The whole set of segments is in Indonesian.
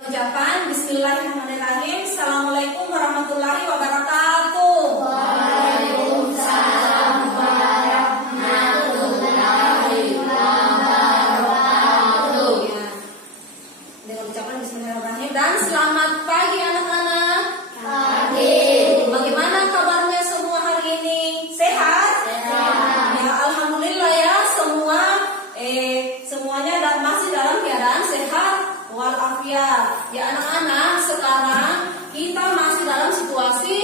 Ucapan Bismillahirrahmanirrahim. Assalamualaikum warahmatullahi wabarakatuh. Waalaikumsalam warahmatullahi wabarakatuh. Ya. Dengan ucapan Bismillahirrahmanirrahim dan selamat pagi anak-anak. Pagi. Bagaimana kabarnya semua hari ini? Sehat? Sehat. Ya, alhamdulillah ya semuanya masih dalam keadaan sehat walafiat. Ya anak-anak, sekarang kita masih dalam situasi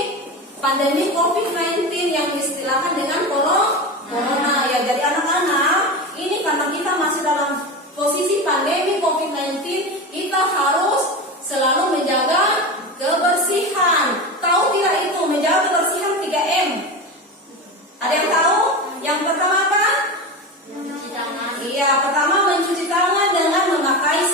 pandemi COVID-19 yang diistilahkan dengan corona. Ya, jadi anak-anak, ini karena kita masih dalam posisi pandemi COVID-19, kita harus selalu menjaga kebersihan. Tahu tidak itu menjaga kebersihan 3M? Ada yang tahu? Yang pertama apa? Mencuci tangan. Iya, pertama mencuci tangan dengan memakai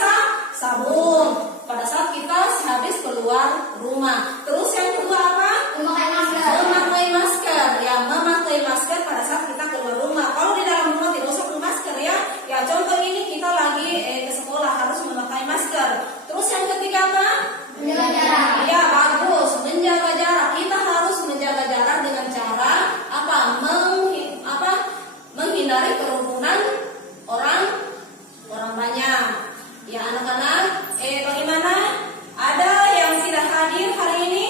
sabun pada saat kita habis keluar rumah. Terus yang kedua apa? Memakai masker. Memakai masker. Ya, memakai masker pada saat kita keluar rumah. Kalau di dalam rumah tidak usah pakai masker ya. Ya, contoh ini kita lagi ke sekolah harus memakai masker. Terus yang ketiga apa? Menjaga jarak. Ya, bagus. Menjaga jarak. Kita harus menjaga jarak dengan cara apa? Menghindari kerumunan orang banyak. Ya anak-anak, bagaimana? Ada yang tidak hadir hari ini?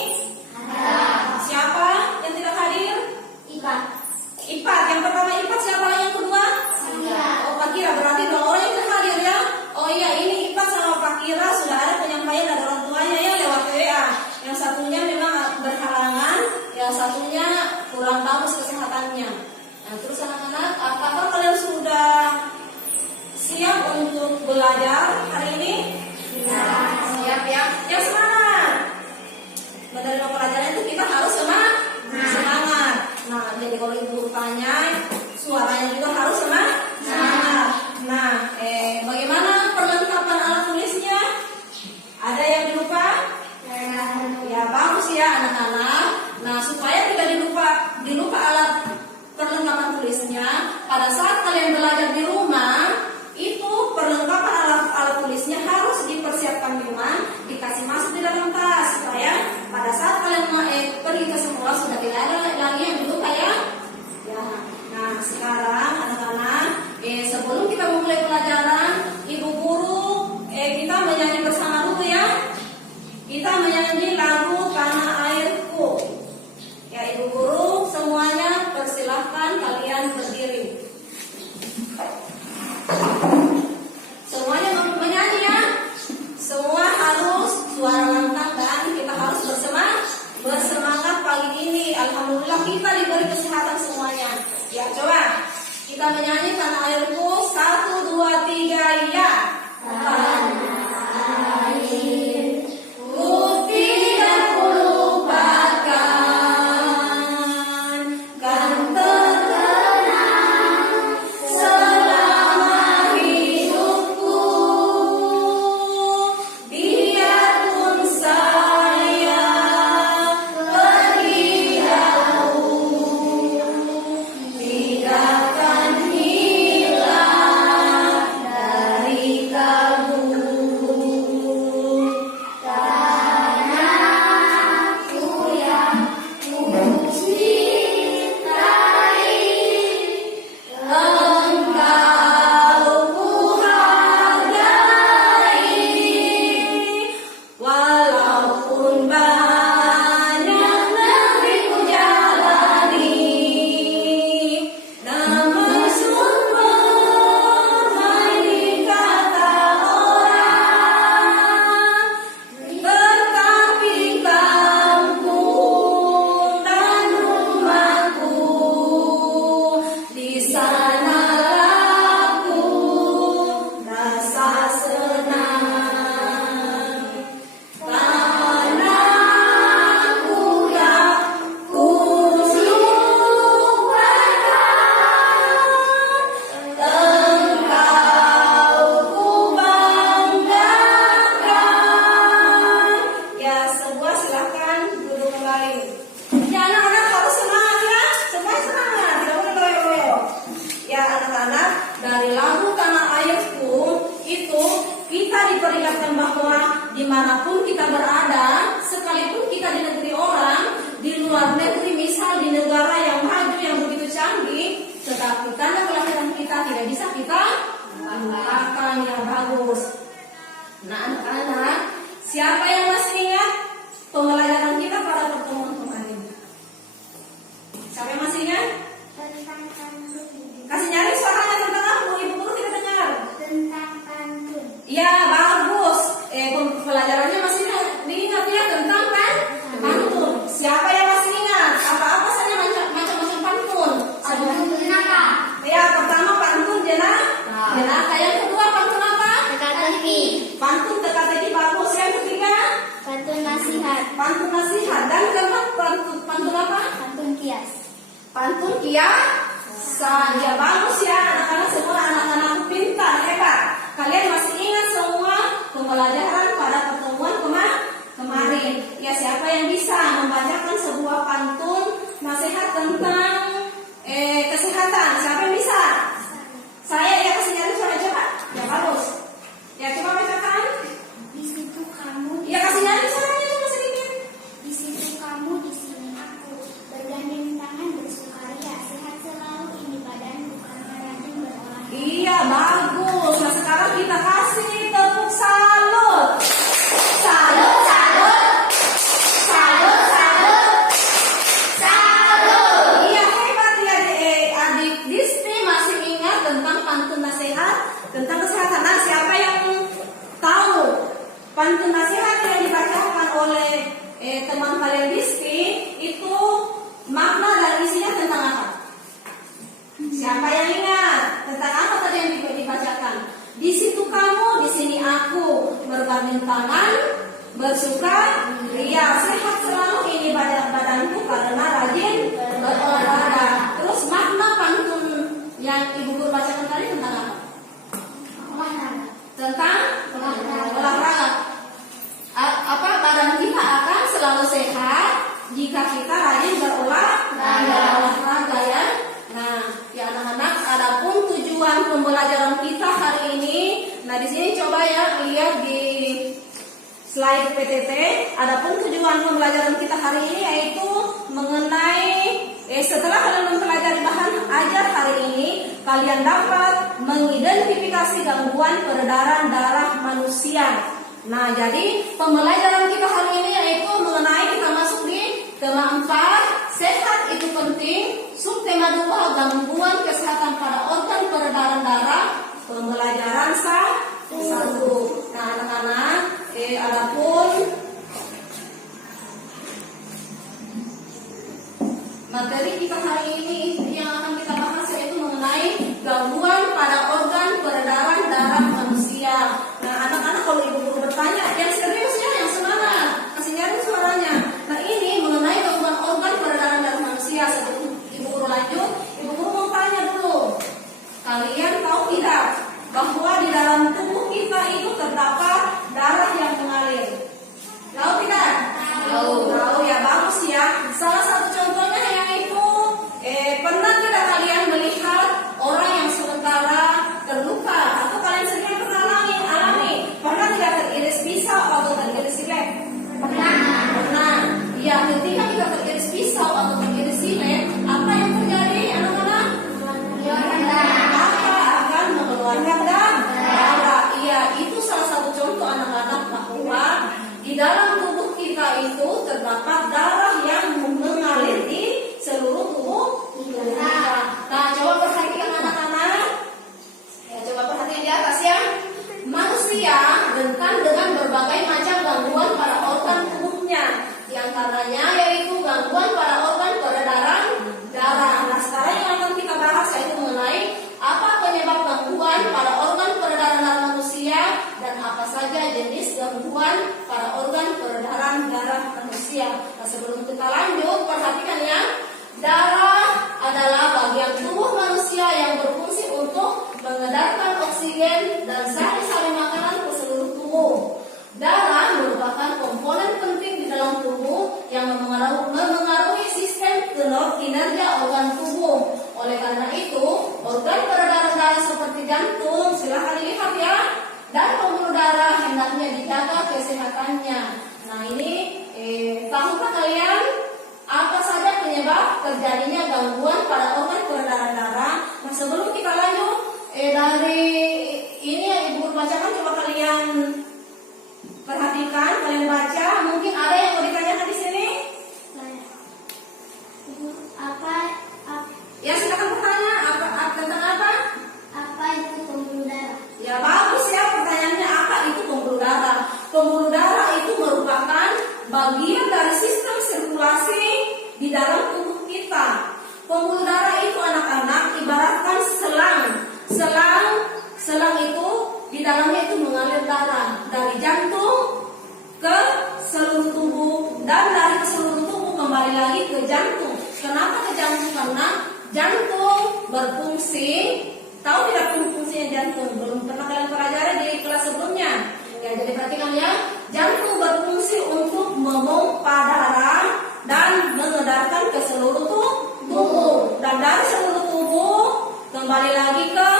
dimanapun kita berada, sekalipun kita di negeri orang, di luar negeri, misal di negara yang maju yang begitu canggih, tetapi tanda kelahiran kita tidak bisa kita lupakan yang bagus. Nah anak-anak, siapa yang masih ingat pembelajaran kita pada pertemuan kemarin? Siapa yang masih ingat? Tentang pantun. Kasih nyaring suaranya tentang apa? Ibu guru tidak dengar. Tentang pantun. Ya bagus. Pelajarannya masih diingat ya tentang pantun. Siapa yang masih ingat? Apa-apa saja macam-macam pantun. Pantun jenaka. Ya pertama pantun jenaka. Yang kedua pantun apa? Teka-teki. Pantun teka-teki bagus. Yang ketiga Pantun nasihat. pantun nasihat. Dan keempat pantun apa? Pantun kias. Pantun kiasan. Ya bagus ya anak-anak semua, anak-anak pintar hebat. Kalian masih ingat semua pembelajaran pada pertemuan kemarin. Ya siapa yang bisa membacakan sebuah pantun nasihat tentang kesehatan? Siapa yang bisa? Saya ya kasih nyari suara coba. Ya bagus. Ya coba bacakan. Di situ kamu. Ya kasih nyari suaranya coba sedikit. Di situ kamu, di sini aku. Bergandeng tangan bersukaria. Sehat selalu ini badan, bukan rajin berolahraga. Iya bagus. Nah sekarang kita kasih tepuk salut. Salut, salut, salut, salut, salut. Iya hebat ya adik Disney masih ingat tentang pantun nasihat tentang kesehatan. Nah siapa yang tahu pantun nasihat yang dibacakan oleh teman kalian Disney itu makna dan isinya tentang apa? Siapa yang ingat tentang apa tadi yang dibacakan? Di situ kamu, di sini aku, bergandeng tangan, bersukaria, sehat selalu ini badanku karena rajin berolahraga. Terus makna pantun yang ibu guru bacakan tadi tentang apa? Olahraga. Tentang olahraga. Apa badan kita akan selalu sehat jika kita rajin berolahraga ya. Nah, ya anak-anak, adapun tujuan pembelajaran kita hari ini, nah di sini coba ya lihat di slide PTT. Adapun tujuan pembelajaran kita hari ini yaitu mengenai setelah kalian mempelajari bahan ajar hari ini, kalian dapat mengidentifikasi gangguan peredaran darah manusia. Nah, jadi pembelajaran kita hari ini yaitu mengenai kita masuk di tema 4, sehat itu penting. Subtema 2, gangguan kesehatan pada organ peredaran darah. Pembelajaran 1. Nah, anak-anak, adapun materi kita hari ini yang akan kita bahas yaitu mengenai gangguan pada organ peredaran darah manusia. Nah, anak-anak kalau ibu guru bertanya, yang serius ya, yang semangat, kasih nyari suaranya. Nah, ini mengenai gangguan organ peredaran darah manusia. Sebelum ibu guru lanjut, ibu guru mau tanya dulu, kalian tahu tidak bahwa di dalam tubuh kita itu terdapat darah yang mengalir? Tahu tidak? Tahu ya, bagus ya. Salah satu contohnya yaitu pernah tidak kalian melihat orang yang sementara terluka atau kalian sendiri pernah alami pernah tidak teriris pisau atau teriris silet? Pernah. Ya, ketika kita teriris pisau atau teriris silet, apa yang terjadi anak-anak? Akan mengeluarkan darah. Iya, itu salah satu contoh anak-anak bahwa di dalam tubuh kita itu terdapat darah yang mengalir di seluruh tubuh kita. Nah, coba perhatikan anak-anak. Ya, coba perhatikan di atas ya. Manusia rentan dengan berbagai macam gangguan pada organ tubuhnya. Di antaranya yaitu gangguan pada organ peredaran darah. Nah, sekarang yang akan kita bahas yaitu mengenai apa penyebab gangguan pada organ peredaran darah manusia dan apa saja jenis gangguan pada organ peredaran darah manusia. Nah, sebelum kita lanjut, perhatikan ya. Darah adalah bagian tubuh manusia yang berfungsi untuk mengedarkan oksigen dan sari-sari makanan ke seluruh tubuh. Darah merupakan komponen penting di dalam tubuh yang memengaruhi sistem kinerja organ tubuh. Oleh karena itu, organ peredaran darah seperti jantung, silahkan dilihat ya, dan pembuluh darah darah hendaknya dijaga kesehatannya. Nah ini tahukah kalian apa saja penyebab terjadinya gangguan pada organ peredaran darah? Nah sebelum kita lanjut dari ini yang Ibu Guru bacakan, coba kalian perhatikan, kalian baca. Mungkin ada yang mau ditanyakan di sini? Ya silakan bertanya. Tentang apa? Apa itu pembuluh darah? Ya bagus ya pertanyaannya, apa itu pembuluh darah? Pembuluh darah itu merupakan bagian dari sistem sirkulasi di dalam tubuh kita. Pembuluh darah itu anak-anak ibaratkan selang itu di dalamnya itu mengalir darah dari jantung ke seluruh tubuh dan dari ke seluruh tubuh kembali lagi ke jantung. Kenapa ke jantung? Karena jantung berfungsi. Tahu tidak fungsinya jantung? Belum pernah kalian pelajari di kelas sebelumnya. Ya, jadi perhatikan ya. Jantung berfungsi untuk memompa darah dan mengedarkan ke seluruh tubuh. Dan dari seluruh tubuh kembali lagi ke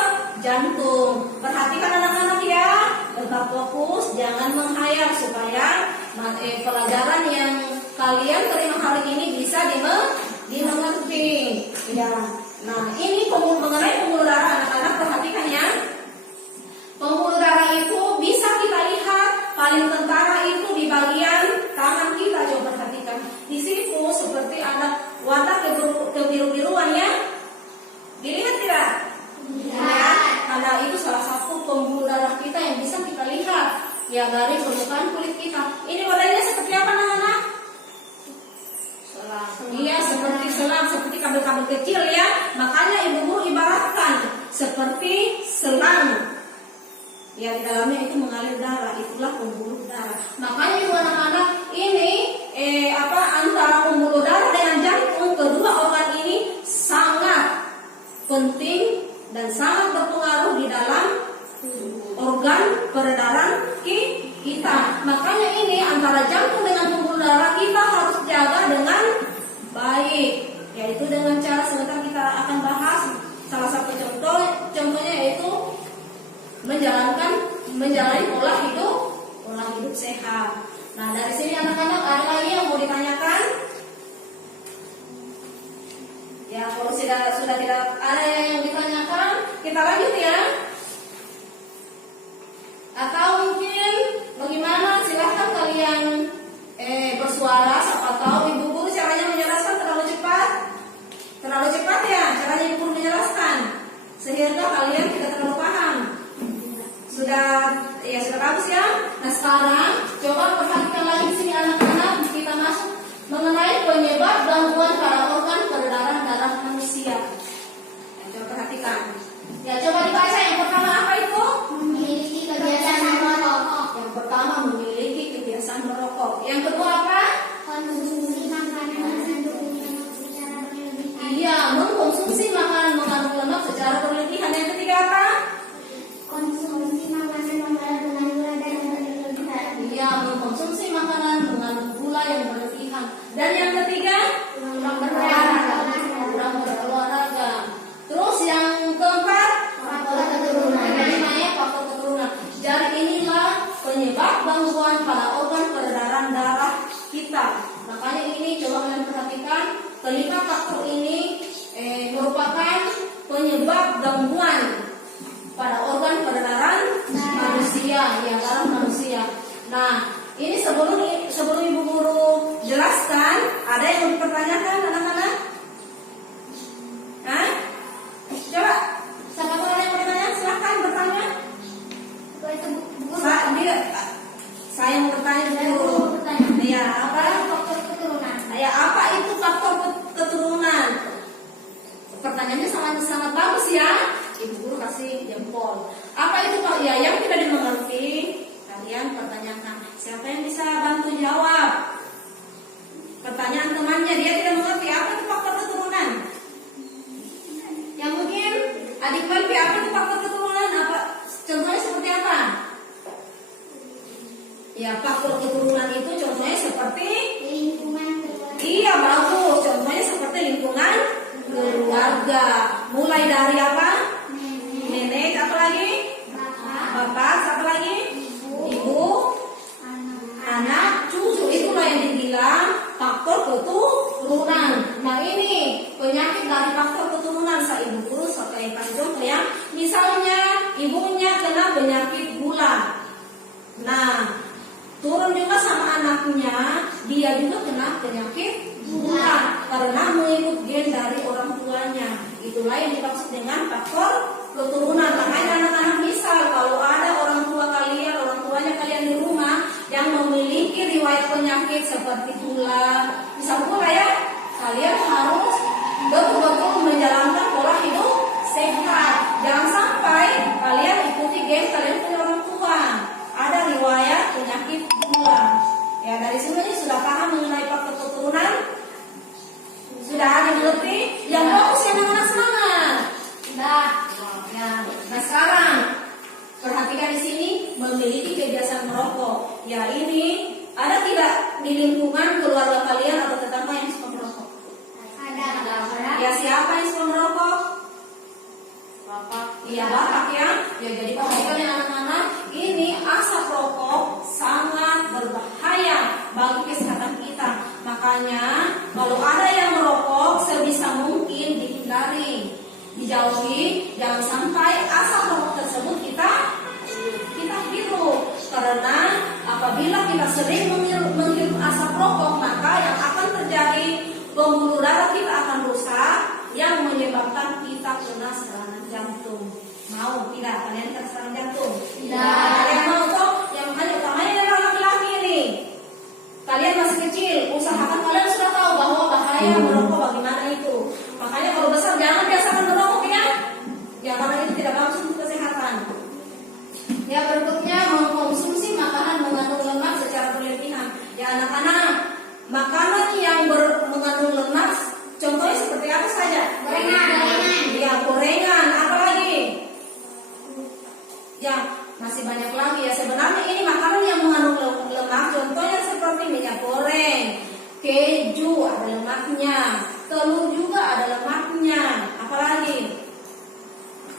jantung. Perhatikan anak-anak ya. Tetap fokus, jangan menghayal supaya pelajaran yang kalian terima hari ini bisa dimengerti. Ya. Nah, ini mengenai pembuluh darah, anak-anak perhatikan ya. Pembuluh darah itu bisa kita lihat paling kentara itu di bagian tangan kita. Coba perhatikan. Di situ seperti ada warna kebiru-biruan ya. Dilihat tidak? Ya. Karena itu salah satu pembuluh darah kita yang bisa kita lihat ya dari permukaan kulit kita. Ini warnanya seperti apa anak-anak? Iya, seperti selang, seperti kabel-kabel kecil ya. Makanya Ibu Guru ibaratkan seperti selang. Ya di dalamnya itu mengalir darah, itulah pembuluh darah. Makanya ibu anak-anak ini antara pembuluh darah dengan jantung, kedua organ ini sangat penting dan sangat berpengaruh di dalam organ peredaran kita. Makanya ini antara jantung dengan pembuluh darah kita harus jaga dengan baik, yaitu dengan cara sebentar kita akan bahas. Salah satu contohnya yaitu menjalani pola hidup sehat. Nah dari sini anak-anak ada lagi yang mau ditanyakan? Ya kalau sudah tidak ada yang ditanyakan, kita lanjut ya. Atau mungkin bagaimana? Silahkan kalian bersuara. Siapa tahu Ibu Guru caranya menjelaskan terlalu cepat ya. Caranya Ibu Guru menjelaskan sehingga kalian tidak terlalu paham. Sudah bagus ya. Nah sekarang coba perhatikan lagi di sini anak-anak. Kita masuk mengenai penyebab gangguan pada organ peredaran darah manusia. Coba perhatikan. Ya coba dibaca yang pertama apa itu? Memiliki kebiasaan merokok. Yang pertama memiliki kebiasaan merokok. Yang kedua apa? Konsumsi makanan mengandung lemak secara berlebihan. Iya, mengkonsumsi makanan mengandung lemak secara berlebihan. Yang ketiga apa? Konsumsi makanan mengandung gula dan berlebihan. Iya, mengkonsumsi makanan mengandung gula yang berlebihan. Dan yang ketiga, kurang berolahraga. Terus yang keempat, Faktor keturunan. faktor keturunan. Jadi inilah penyebab gangguan pada organ peredaran darah kita. Makanya ini coba kalian perhatikan, kelima faktor ini merupakan penyebab gangguan pada organ peredaran manusia, ya darah manusia. Nah, ini sebelum Ibu Guru jelaskan, ada yang mau dipertanyakan anak-anak? Hah? Coba, siapa tahu ada yang mau bertanya? Silahkan bertanya. Saya mau bertanya dulu. Ya, apa? Faktor keturunan. Ya, apa itu faktor keturunan? Pertanyaannya sangat bagus ya. Ibu Guru kasih jempol. Apa itu Pak? Ya, yang tidak dimengerti kalian pertanyakan. Siapa yang bisa bantu jawab? Pertanyaan temannya, dia tidak mengerti apa itu faktor keturunan. Yang mungkin adik Balpi, apa itu faktor keturunan? Apa? Contohnya seperti apa? Ya, faktor keturunan itu contohnya seperti Lingkungan keluarga. iya bagus. Contohnya seperti lingkungan keluarga. Mulai dari apa? Nenek, apa lagi? Bapak, Bapak, apa lagi? ibu, itulah yang dibilang faktor keturunan. Nah ini penyakit dari faktor keturunan. Saya ibu guru saya kasih contoh ya. Misalnya ibunya kena penyakit gula. Nah turun juga sama anaknya, dia juga kena penyakit gula karena mengikut gen dari orang tuanya. Itulah yang dimaksud dengan faktor keturunan. Makanya anak-anak misal kalau ada orang tua kalian, orang tuanya kalian di rumah yang memiliki riwayat penyakit seperti gula, misal gula ya, kalian harus betul-betul menjalankan pola hidup sehat. Jangan sampai kalian ikuti gen kalian punya orang tua ada riwayat penyakit gula. Ya dari sini sudah paham mengenai faktor keturunan? Sudah dimengerti? Yang bagus ya anak-anak semangat. Sudah. Ya. Nah sekarang perhatikan di sini memiliki kebiasaan merokok. Ya ini ada tidak di lingkungan keluarga kalian atau tetangga yang suka merokok? Ada. Ya siapa yang suka merokok? Bapak. Iya bapak ya. Ya jadi perhatikan ya anak-anak. Ini asap rokok sangat berbahaya bagi kesehatan kita. Makanya kalau ada yang merokok sebisa mungkin dihindari, dijauhi, jangan sampai asap rokok tersebut kita hirup. Karena apabila kita sering menghirup asap rokok, maka yang akan terjadi pembuluh darah kita akan rusak yang menyebabkan kita kena serangan jantung. Mau tidak kalian kena serangan jantung? Tidak. Kalian mau toh? Yang makanya utamanya adalah laki-laki ini. Kalian masih kecil, usahakan kalian sudah tahu bahwa bahaya merokok bagaimana itu. Makanya kalau besar jangan biasakan merokok ya. Ya karena itu tidak bagus untuk kesehatan. Ya berikutnya mengkonsumsi makanan mengandung lemak secara berlebihan. Ya anak-anak, makanan yang mengandung lemak contohnya seperti apa saja? Gorengan. Ya gorengan, apa lagi? Ya masih banyak lagi ya. Sebenarnya ini makanan yang mengandung lemak contohnya seperti minyak goreng, keju ada lemaknya, telur juga ada lemaknya, apalagi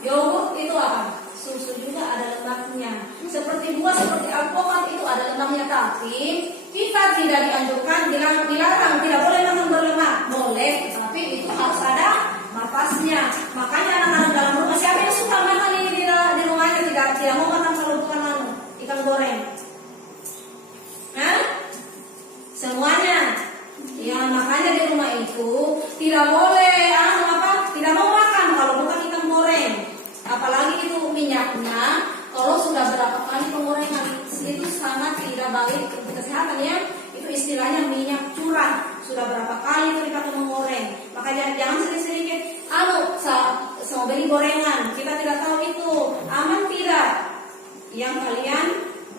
yogurt itu apa? Susu juga ada lemaknya. Seperti buah seperti alpukat itu ada lemaknya, tapi kita tidak dianjurkan, dilarang, tidak boleh makan berlemak. Boleh, tapi itu harus ada batasnya. Makanya anak-anak dalam rumah siapa yang suka makan ini di rumahnya tidak mau makan kalau bukan ikan goreng? Hah? Semuanya. Ya makanya di rumah itu tidak boleh tidak mau makan kalau bukan ikan goreng. Apalagi itu minyaknya kalau sudah berapa kali penggorengan itu sangat tidak baik untuk kesehatan ya. Itu istilahnya minyak curah. Sudah berapa kali itu dipakai menggoreng. Makanya jangan sering-sering mau beli gorengan, kita tidak tahu itu aman tidak yang kalian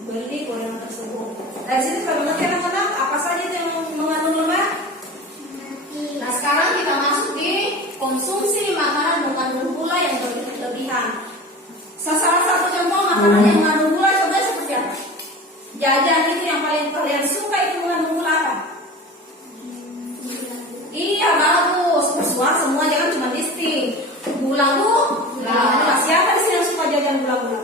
beli gorengan tersebut. Dari sini kita mengerti anak-anak apa saja itu yang mengandung lemak. Nah sekarang kita masuk di konsumsi makanan mengandung gula yang berlebihan. Salah satu contoh makanan yang mengandung gula contohnya seperti apa? Jajan itu yang paling kalian suka itu mengandung gula apa? Iya bagus, semua jangan cuma listing. Gula. Siapa di sini yang suka jajan gula-gula?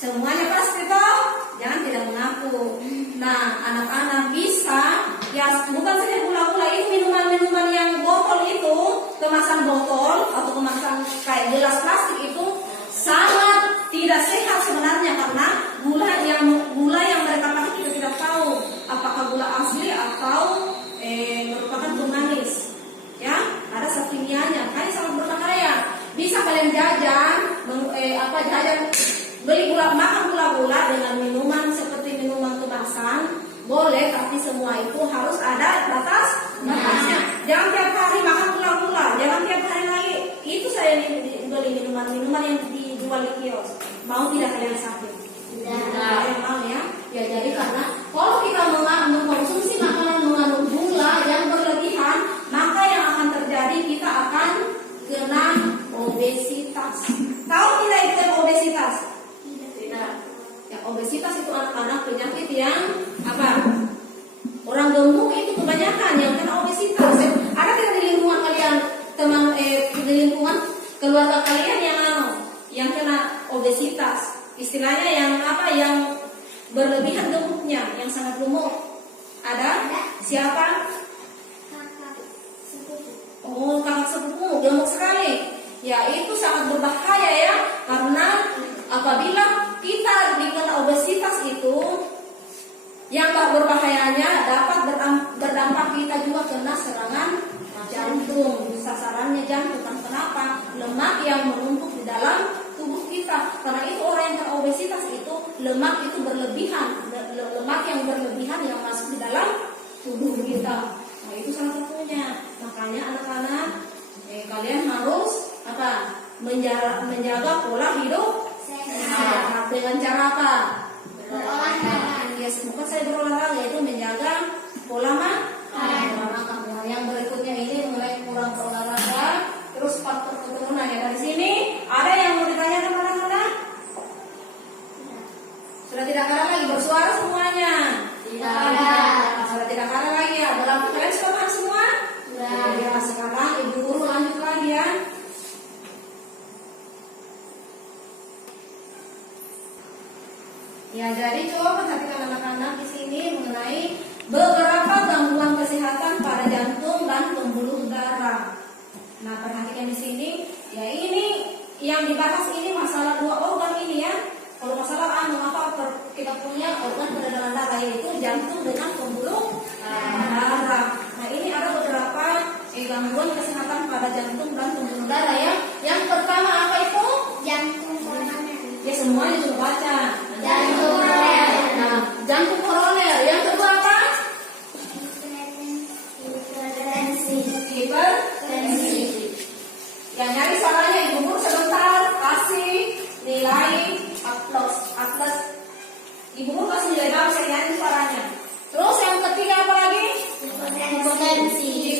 Semuanya pasti toh. Jangan tidak mengaku. Nah, anak-anak bisa ya bukan saja gula-gula itu minuman-minuman yang botol itu, kemasan botol atau kemasan kayak gelas plastik itu sangat tidak sehat sebenarnya karena gula yang mereka pakai kita tidak tahu apakah gula asli atau merupakan pemanis. Ya, ada zat kimianya, kan sangat berbahaya. Bisa kalian jajan beli makan gula-gula dengan minuman seperti minuman kemasan, boleh, tapi semua itu harus ada batasnya. Jangan tiap hari makan gula-gula, jangan tiap hari lagi. Itu saya beli minuman yang dijual di kios. Mau tidak kalian sakit? Tidak. Mau ya? Ya jadi karena kalau kita mengkonsumsi makanan mengandung gula yang berlebihan, maka yang akan terjadi kita akan kena obesitas. Tahu tidak itu obesitas? Tidak. Ya obesitas itu anak-anak penyakit yang apa? Orang gemuk itu kebanyakan yang kena obesitas. Ada tidak di lingkungan kalian di lingkungan keluarga kalian yang kena obesitas? Istilahnya yang berlebihan gemuknya, yang sangat gemuk. Ada? Siapa? Kakak sepupu. Oh, kakak sepupu, gemuk sekali. Ya, itu sangat berbahaya ya, karena apabila kita dikena obesitas itu, yang berbahayanya dapat berdampak kita juga kena serangan jantung. Sasarannya jantung. Kenapa? Lemak yang menumpuk di dalam tubuh kita. Karena itu orang yang kena obesitas itu lemak itu berlebihan, lemak yang berlebihan yang masuk di dalam tubuh kita. Nah, itu salah satunya. Makanya anak-anak, kalian harus apa? Menjaga pola hidup sehat. Dengan cara apa? Berolahraga. Ya, bukan saya berolahraga, itu menjaga pola makan. Yang berikutnya ini mulai kurang berolahraga, terus faktor keturunan ya. Dari sini ada yang mau ditanyakan anak-anak? Sudah tidak kalah lagi, bersuara semuanya. Tidak ada. Sudah tidak kalah lagi ya. Dalam kalian sudah paham semua? Sudah. Ya, sekarang ibu guru lanjut lagi ya. Ya, jadi coba perhatikan anak-anak di sini mengenai beberapa gangguan kesehatan pada jantung dan pembuluh darah. Nah, perhatikan di sini, ya ini yang dibahas ini masalah dua organ ini ya. Kalau masalah mengapa kita punya organ peredaran darah, yaitu jantung dengan pembuluh darah. Nah, ini ada beberapa gangguan kesehatan pada jantung dan pembuluh darah ya. Yang pertama apa itu? Jantung koroner. Ya, semuanya coba baca. Jantung koroner. Nah, jantung koroner. Yang kedua apa? Hipertensi. Yang nyari suaranya ibu guru sebentar kasih nilai atlas. Ibu guru kasih nilai berapa, saya nyari suaranya. Terus yang ketiga apa lagi?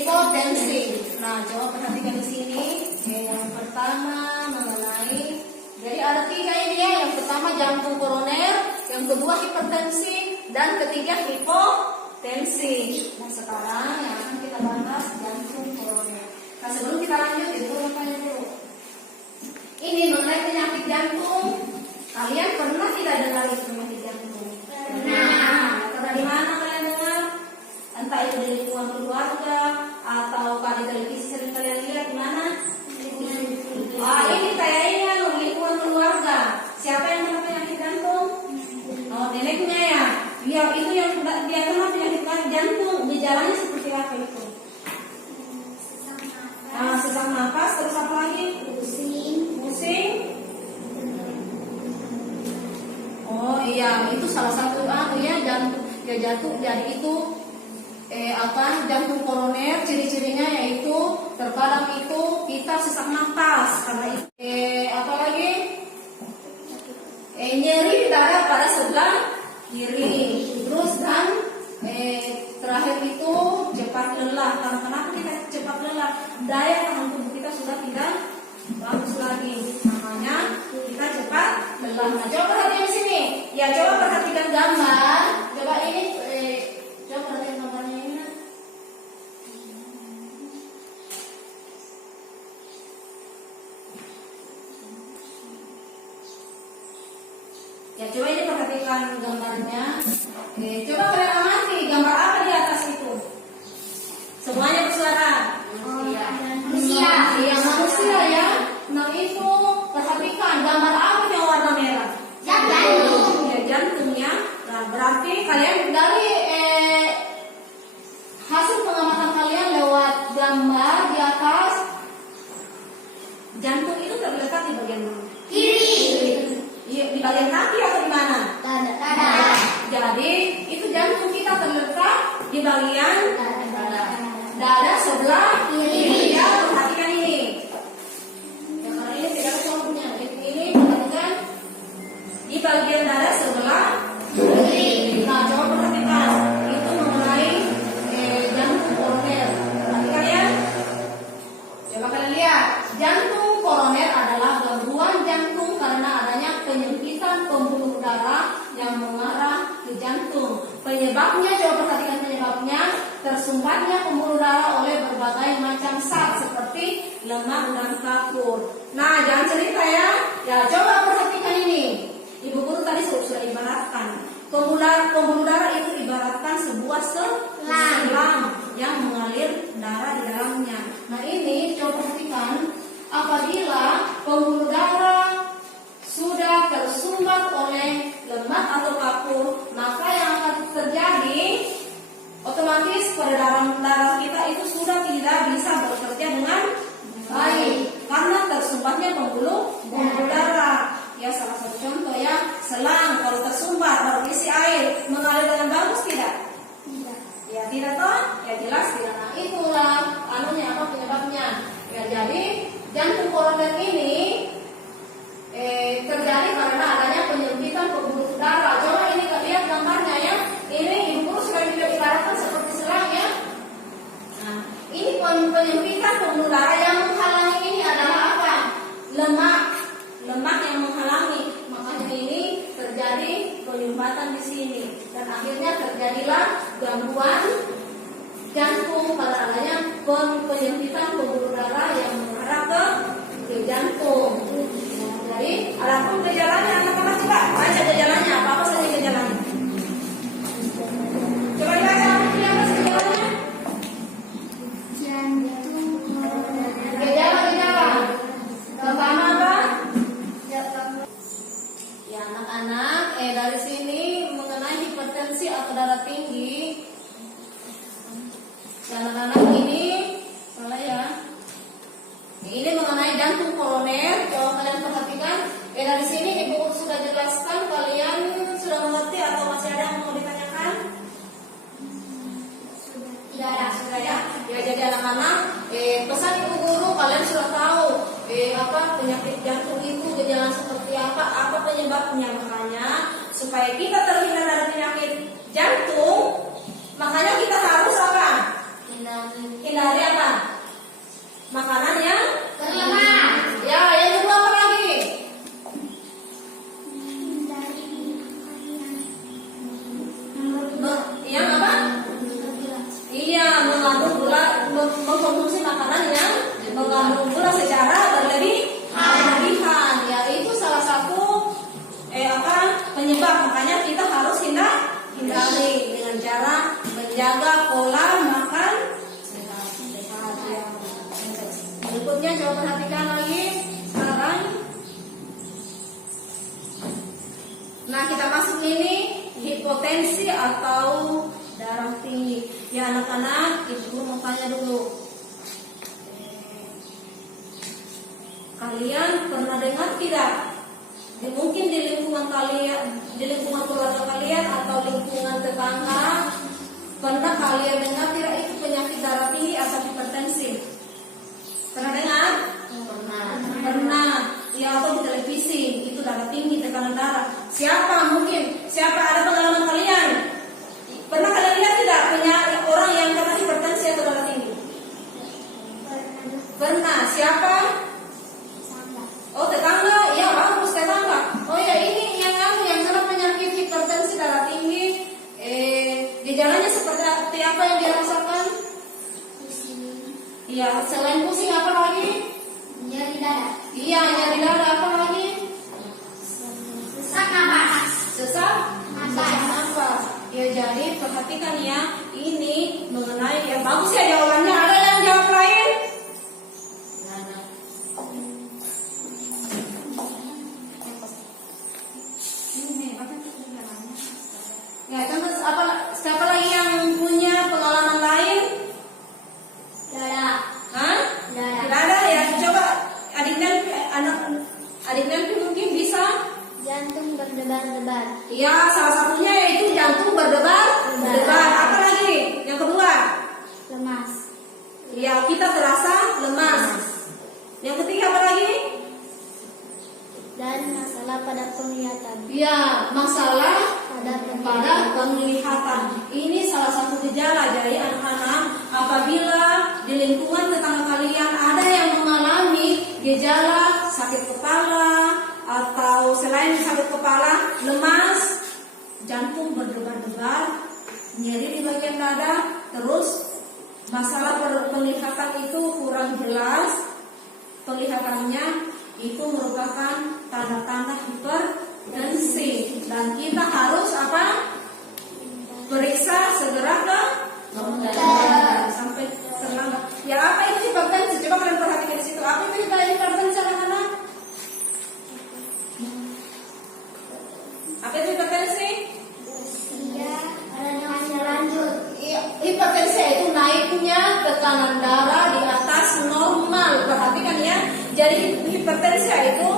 Hipotensi. Nah, coba perhatikan di sini. Yang pertama mengenai, jadi ada tiga ini ya. Yang pertama jantung koroner, yang kedua hipertensi, dan ketiga hipotensi. Nah, sekarang yang akan kita bahas jantung koroner. Nah, sebelum kita lanjut, ibu tanya dulu. Ini mengenai penyakit jantung. Kalian pernah tidak dengar penyakit jantung? Pernah. Pernah di mana kalian dengar? Entah itu di lingkungan keluarga atau di televisi sering kalian lihat di mana? Ini kayaknya lingkungan keluarga. Siapa yang kena penyakit jantung? Oh, neneknya ya. Ya, itu yang dia kena penyakit jantung. Gejalanya seperti apa itu? Sesak nafas, terus apa lagi? Pusing. Oh iya, itu salah satu ya jantung. Ya jatuh. Jadi itu jantung koroner, ciri-cirinya yaitu terkadang itu kita sesak nafas karena itu. Apa lagi? Nyeri di dada pada sebelah kiri. Terus dan terakhir itu cepat lelah. Karena kenapa kita cepat lelah? Daya tahan tubuh kita sudah tidak bagus lagi. Makanya kita cepat lelah. Nah, coba perhatikan di sini. Ya, coba perhatikan gambar. Coba ini, coba perhatikan gambarnya ini. Ya, coba ini perhatikan gambarnya. Coba kalian amati gambar apa di atas itu. Semuanya bersuara. Manusia. Iya, manusia ya. Nah, itu perhatikan gambar apa yang warna merah? Jantung. Ya, jantungnya. Nah, berarti kalian dari hasil pengamatan kalian lewat gambar di atas, jantung itu terletak di bagian mana? Kiri. Iya, di bagian kaki atau di mana? Dada. Jadi itu jantung kita terletak di bagian dada sebelah kiri. Ya, perhatikan ini. Ya, karena ini tidak ada contohnya. Ini perhatikan di bagian dada sebelah kiri. Nah, coba perhatikan itu mengenai jantung koroner. Perhatikan ya. Coba kalian lihat, jantung koroner adalah gangguan jantung karena adanya penyempitan pembuluh darah yang mengarah ke jantung. Penyebabnya, coba perhatikan penyebabnya, tersumbatnya pembuluh darah oleh berbagai macam zat seperti lemak dan kapur. Nah, jangan cerita ya. Ya, coba perhatikan ini. Ibu guru tadi sudah ibaratkan pembuluh darah itu ibaratkan sebuah apabila pembuluh darah sudah tersumbat oleh lemak atau kapur, maka yang akan terjadi otomatis peredaran darah kita itu sudah tidak bisa bekerja dengan baik karena tersumbatnya pembuluh darah. Ya, salah satu contoh ya, selang kalau tersumbat baru isi air mengalir dengan bagus tidak? Tidak. Ya tidak toh? Ya jelas tidak. Nah itulah anunya apa penyebabnya. Ya jadi jantung koroner ini terjadi karena adanya penyempitan pembuluh darah. Coba ini lihat gambarnya ya. Ini ibu sudah diibaratkan seperti selang ya. Nah ini penyempitan pembuluh darah yang menghalangi ini adalah apa? Lemak yang menghalangi. Makanya ini terjadi penyumbatan di sini dan akhirnya terjadilah gangguan jantung pada adanya penyempitan pembuluh darah yang mengarah ke jantung. Jadi adapun gejalanya anak-anak coba baca gejalanya apa saja gejalanya. Coba dibaca apa saja gejalanya. Jantung koroner. Gejala. Pertama apa? Ya anak-anak, dari sini mengenai hipertensi atau darah tinggi. Ya, anak-anak ini salah ya. Ini mengenai jantung koroner. Kalau kalian perhatikan, dari sini ibu sudah jelaskan. Kalian sudah mengerti atau masih ada yang mau ditanyakan? Sudah ya. Ya jadi anak-anak, pesan ibu guru kalian sudah tahu apa penyakit jantung itu gejala seperti apa penyebabnya. Makanya supaya kita terhindar dari penyakit jantung, makanya kita harus apa? Hindari apa? Makanan yang berlemak. Ya, yang kedua apa lagi? Hindari Yang apa? Iya, mengandung gula, mengkonsumsi makanan yang mengandung gula secara berlebihan. Ya, itu salah satu penyebab. Makanya kita harus hindari dengan cara menjaga pola makan sehat. Ya. Berikutnya coba perhatikan lagi sekarang. Nah kita masuk ini hipotensi atau darah tinggi. Ya anak-anak, ibu mau tanya dulu. Kalian pernah dengar tidak? Mungkin di lingkungan kalian, di lingkungan keluarga kalian atau lingkungan tetangga, pernah kalian dengar tidak itu penyakit darah tinggi atau hipertensi? Pernah dengar? Pernah. Ya atau di televisi itu darah tinggi, tekanan darah. Siapa ada pengalaman kalian? Pernah kalian lihat tidak punya orang yang kena hipertensi atau darah tinggi? Pernah. Siapa? Oh tetangga, iya bagus tetangga. Oh ya ini yang kena penyakit hipertensi darah tinggi. Gejalanya seperti apa yang dirasakan? Iya, selain pusing apa lagi? Nyeri dada. Iya, nyeri dada apa lagi? Sesak napas. Sesak napas. Ya jadi perhatikan ya, ini mengenai yang bagus ya jawabannya. Ada yang jawab lain? Ya, terus siapa lagi yang punya pengalaman lain? Dada. Hah? Dada. Tidak ada ya. Coba adik Nanti mungkin bisa. Jantung berdebar-debar. Ya, salah satunya yaitu jantung berdebar-debar. Apa lagi? Yang kedua? Lemas. Ya, kita terasa lemas. Yang ketiga apa lagi? Dan masalah pada penglihatan. Ya, masalah pada penglihatan. Ini salah satu gejala. Jadi anak-anak, apabila di lingkungan tetangga kalian ada yang mengalami gejala sakit kepala atau selain sakit kepala, lemas, jantung berdebar-debar, nyeri di bagian dada, terus masalah penglihatan itu kurang jelas, penglihatannya itu merupakan tanda-tanda hipertensi dan kita harus apa? Periksa segera ke dokter sampai terlambat. Ya apa itu hipertensi? Coba kalian perhatikan di situ. Apa itu hipertensi? hipertensi itu naiknya tekanan darah di atas normal. Perhatikan ya. Jadi hipertensi itu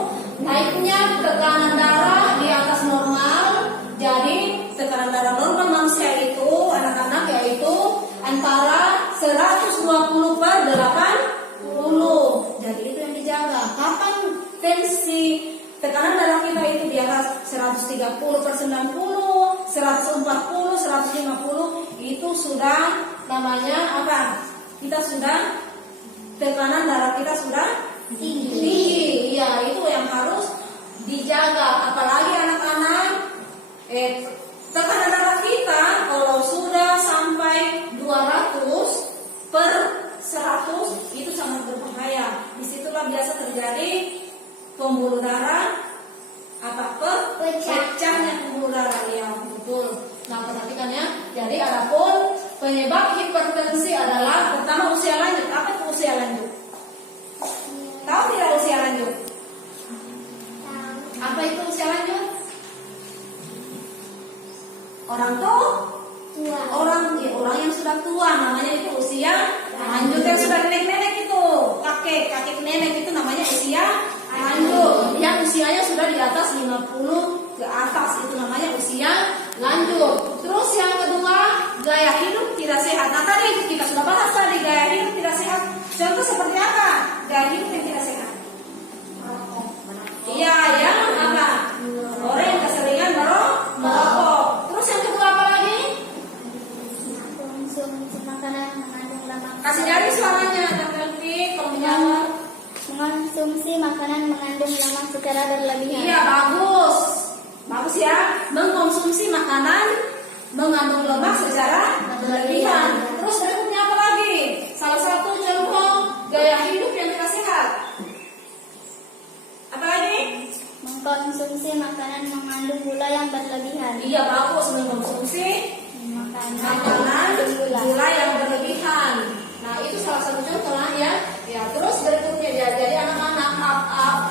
naiknya tekanan darah di atas normal. Jadi tekanan darah normal manusia itu, anak-anak yaitu antara 120 per 80. Jadi itu yang dijaga. Kapan tensi tekanan darah kita itu di atas 130 per 90, 140, 150, itu sudah namanya apa? Kita sudah, tekanan darah kita sudah tinggi. Iya, itu yang harus dijaga. Apalagi anak-anak, tekanan darah kita kalau sudah sampai 200 per 100 itu sangat berbahaya. Disitulah biasa terjadi pembuluh darah, pecahnya pembuluh darah. Ya betul. Nah perhatikan ya. Jadi adapun penyebab hipertensi adalah pertama usia lanjut. Apa itu usia lanjut? Tahu tidak usia lanjut? Apa itu usia lanjut? Orang tua. Orang yang sudah tua namanya itu usia lanjut. Yang sudah nenek-nenek itu, kakek nenek itu namanya usia lanjut. Yang usianya sudah di atas 50 ke atas itu namanya usia lanjut. Terus yang kedua, gaya hidup tidak sehat. Nah tadi kita sudah bahas tadi gaya hidup tidak sehat. Contoh seperti apa? Gaya hidup yang tidak sehat. Iya, yang apa? Orang yang keseringan merokok. Terus yang kedua apa lagi? Konsumsi makanan mengandung lemak. Kasih jari suaranya, nanti kalau menjawab. Mengonsumsi makanan mengandung lemak secara berlebihan. Iya, bagus ya. Mengkonsumsi makanan mengandung lemak secara berlebihan. Terus berikutnya apa lagi? Salah satu contoh gaya hidup yang tidak sehat. Apa lagi? Mengkonsumsi makanan mengandung gula yang berlebihan. Iya, bagus. Mengkonsumsi makanan gula yang berlebihan. Nah, itu salah satu contoh lah ya. Ya, terus berikutnya ya, jadi anak-anak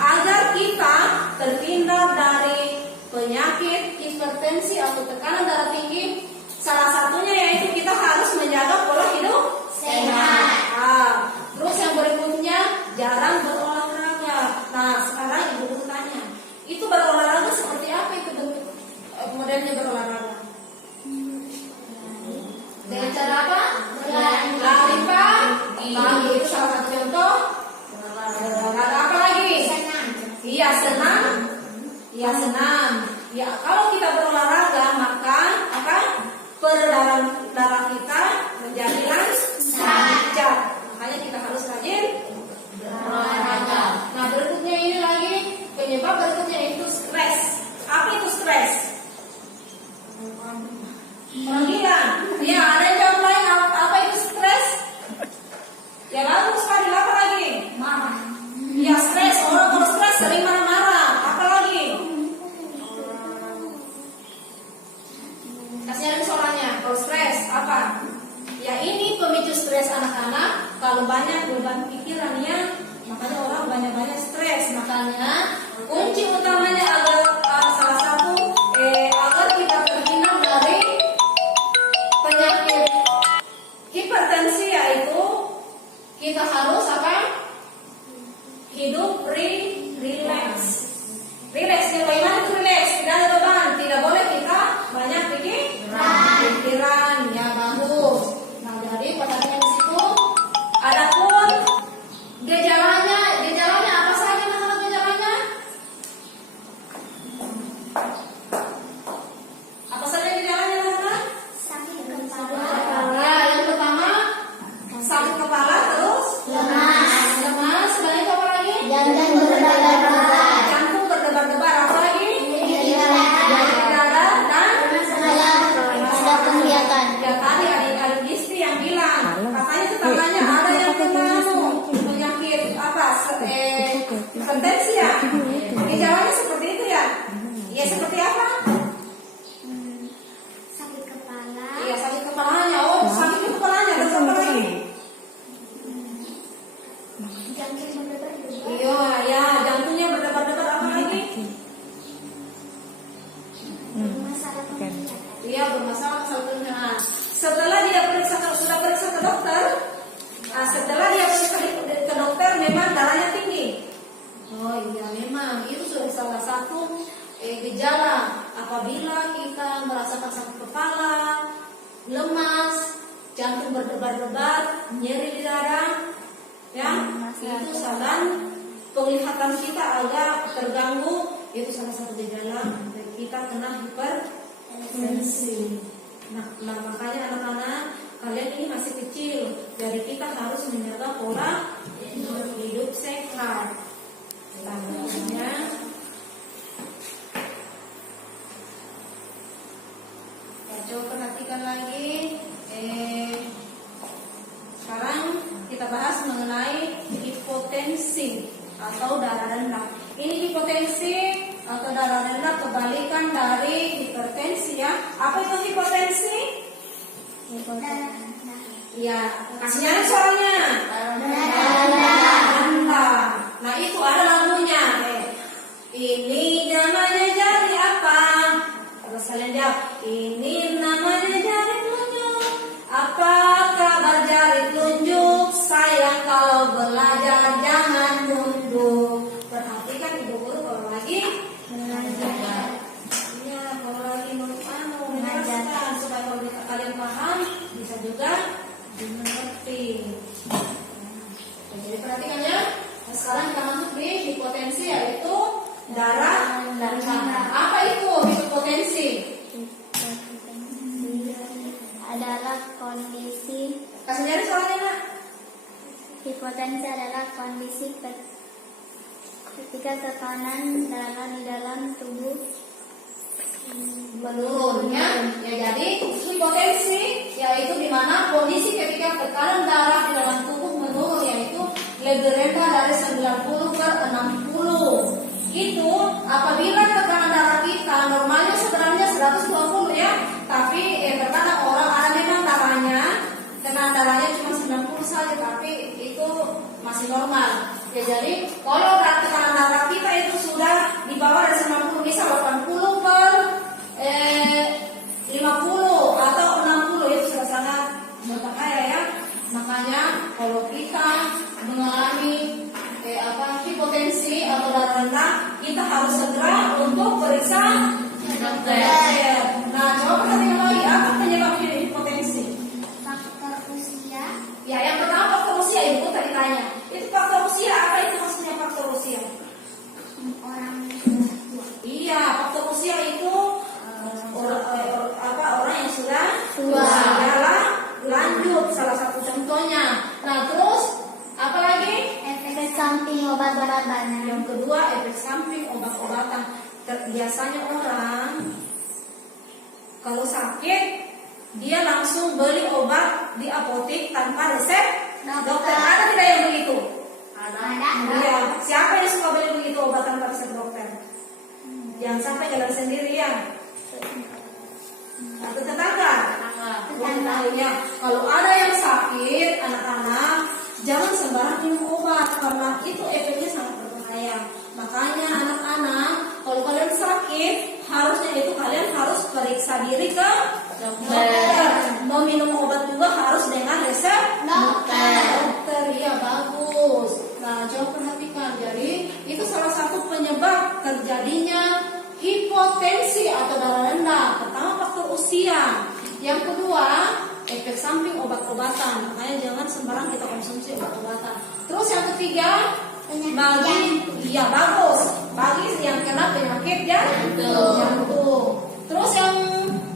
agar kita terhindar dari penyakit hipertensi atau tekanan darah tinggi, salah satunya yaitu kita harus menjaga pola hidup sehat. Terus yang berikutnya jarang berolahraga. Nah, sekarang ibu tanya, itu berolahraga seperti apa itu bentuk modelnya berolahraga? Dengan cara apa? Lari pagi. Itu salah satu contoh. Olahraga apa lagi? Iya, senam. Iya, senam. Ya, kalau kita berolahraga maka apa? Peredaran darah kita menjadi lancar. Makanya kita harus rajin berolahraga. Nah, berikutnya ini lagi penyebab berikutnya itu stres. Apa itu stres? Panggilan. Ya, ada yang jawab lain apa itu stres? Ya bagus sekali. Apa lagi? Marah. Ya, stres. Orang kalau stres sering marah-marah. Apa lagi? Kasih ada suaranya. Kalau stres apa? Ya ini pemicu stres anak-anak. Kalau banyak beban pikirannya, makanya orang banyak-banyak stres. Makanya kunci utamanya adalah salah satu agar kita terhindar dari penyakit hipertensi, yaitu kita harus apa? Hidup relax. Relaxnya bagaimana itu relax? Tidak ada beban. Tidak boleh kita banyak pikiran. Ya bagus. Nah jadi perhatian di situ. Adapun gejalanya apa saja anak-anak gejalanya? Apa saja gejalanya anak-anak? Sakit kepala, lemas, jantung berdebar-debar, nyeri di dada, ya, itu saran. Penglihatan kita agak terganggu, itu salah satu gejala kita kena hipertensi. Nah, makanya anak-anak kalian ini masih kecil, jadi kita harus menjaga pola hidup sehat. Selanjutnya, ya, coba perhatikan lagi. Sekarang kita bahas mengenai hipotensi atau darah rendah. Ini hipotensi atau darah rendah kebalikan dari hipertensi, ya. Apa itu hipotensi? Ya, kasih nyanyi soalnya. Rendah. Nah, itu ada lagunya. Ini namanya jari apa? Terus kalian jawab, ini namanya jari telunjuk. Apa kabar jari telunjuk? Sayang kalau belajar jangan nunduk. Perhatikan ibu guru kalau lagi mengajar. Ya, kalau lagi mengajarkan supaya kalau kalian paham bisa juga dimengerti. Jadi perhatikan ya. Nah, sekarang kita masuk di hipotensi, yaitu darah rendah. Apa itu hipotensi? Adalah kondisi. Kasih nyari soalnya, Nak. Hipotensi adalah kondisi ketika tekanan darah di dalam tubuh menurun, ya. Jadi hipotensi yaitu di mana kondisi ketika tekanan darah di dalam tubuh menurun, yaitu lebih rendah dari 90/60. Itu apabila tekanan darah kita normalnya sebenarnya 120, ya, tapi terkadang orang ada memang tekanan darahnya cuma 90 saja, tapi itu masih normal. Ya, jadi kalau tekanan darah kita itu sudah di bawah dari 90, misal 80/50 atau 60, itu sudah sangat berbahaya, ya. Makanya kalau kita mengalami hipotensi atau darah rendah, kita harus segera untuk periksa dokter. Nah, coba perhatikan lagi, apa penyebab hipotensi? faktor usia. Ya, yang pertama faktor usia, ibu tadi tanya. Itu faktor usia, apa itu maksudnya faktor usia? Orang yang sudah tua. Iya, faktor usia itu orang yang sudah Tua. adalah lanjut, salah satu contohnya. Nah, terus apa lagi? Efek samping obat-obatan. Yang kedua, efek samping obat-obatan. Biasanya orang kalau sakit dia langsung beli obat di apotek tanpa resep dokter. Ada tidak yang begitu? Ada. Ya. Siapa yang suka beli begitu obat tanpa resep dokter? Jangan sampai jalan sendirian. Atau tetangga? Ya. Kalau ada yang sakit, anak-anak jangan sembarang minum obat karena itu efeknya sangat berbahaya. Makanya anak-anak, kalau kalian sakit, harusnya itu kalian harus periksa diri ke dokter. Mau minum obat juga harus dengan resep dokter. Iya, bagus. Nah, coba perhatikan. Jadi itu salah satu penyebab terjadinya hipotensi atau darah rendah. Pertama, faktor usia. Yang kedua, efek samping obat-obatan. Makanya jangan sembarang kita konsumsi obat-obatan. Terus yang ketiga, bagi yang kena penyakit jantung. Terus yang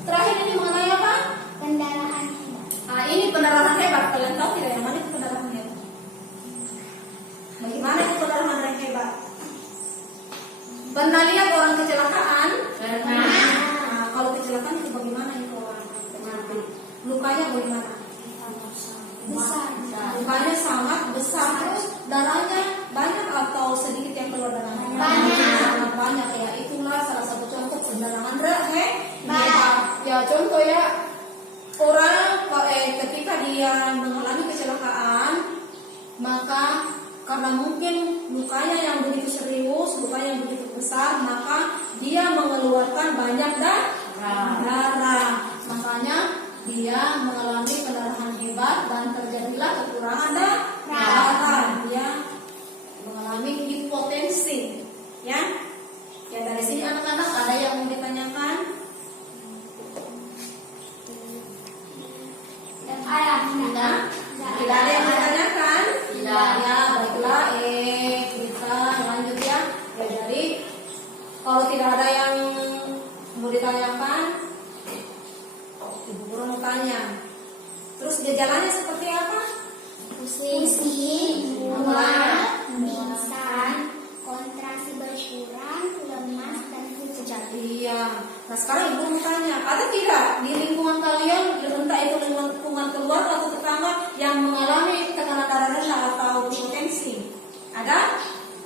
terakhir ini mengenai apa? Pendarahan hebat. Nah, ini pendarahan hebat. Kalian tahu tidak yang mana itu pendarahan hebat? Bagaimana itu pendarahan yang hebat? Pernah lihat orang kecelakaan? Nah, kalau kecelakaan itu bagaimana itu orang? Lukanya bagaimana? Besar. Lukanya sangat besar. Terus darahnya banyak atau sedikit yang keluar darahnya? Banyak. Banyak, ya. Itulah salah satu contoh pendarahan hebat. Ya, contoh ya, orang ketika dia mengalami kecelakaan, maka karena mungkin lukanya yang begitu serius, lukanya yang begitu besar, maka dia mengeluarkan banyak darah. Makanya dia mengalami pendarahan hebat dan terjadilah kekurangan darah. Dia mengalami hipotensi. Ya, dari sini anak-anak ada yang mau ditanyakan? gejalanya seperti apa? Pusing, mual, pingsan, kontraksi berkurang, lemas, dan pucat. Iya. Nah sekarang ibu tanya, ada tidak di lingkungan kalian, entah itu lingkungan keluarga atau tetangga yang mengalami tekanan darah rendah atau hipotensi? Ada?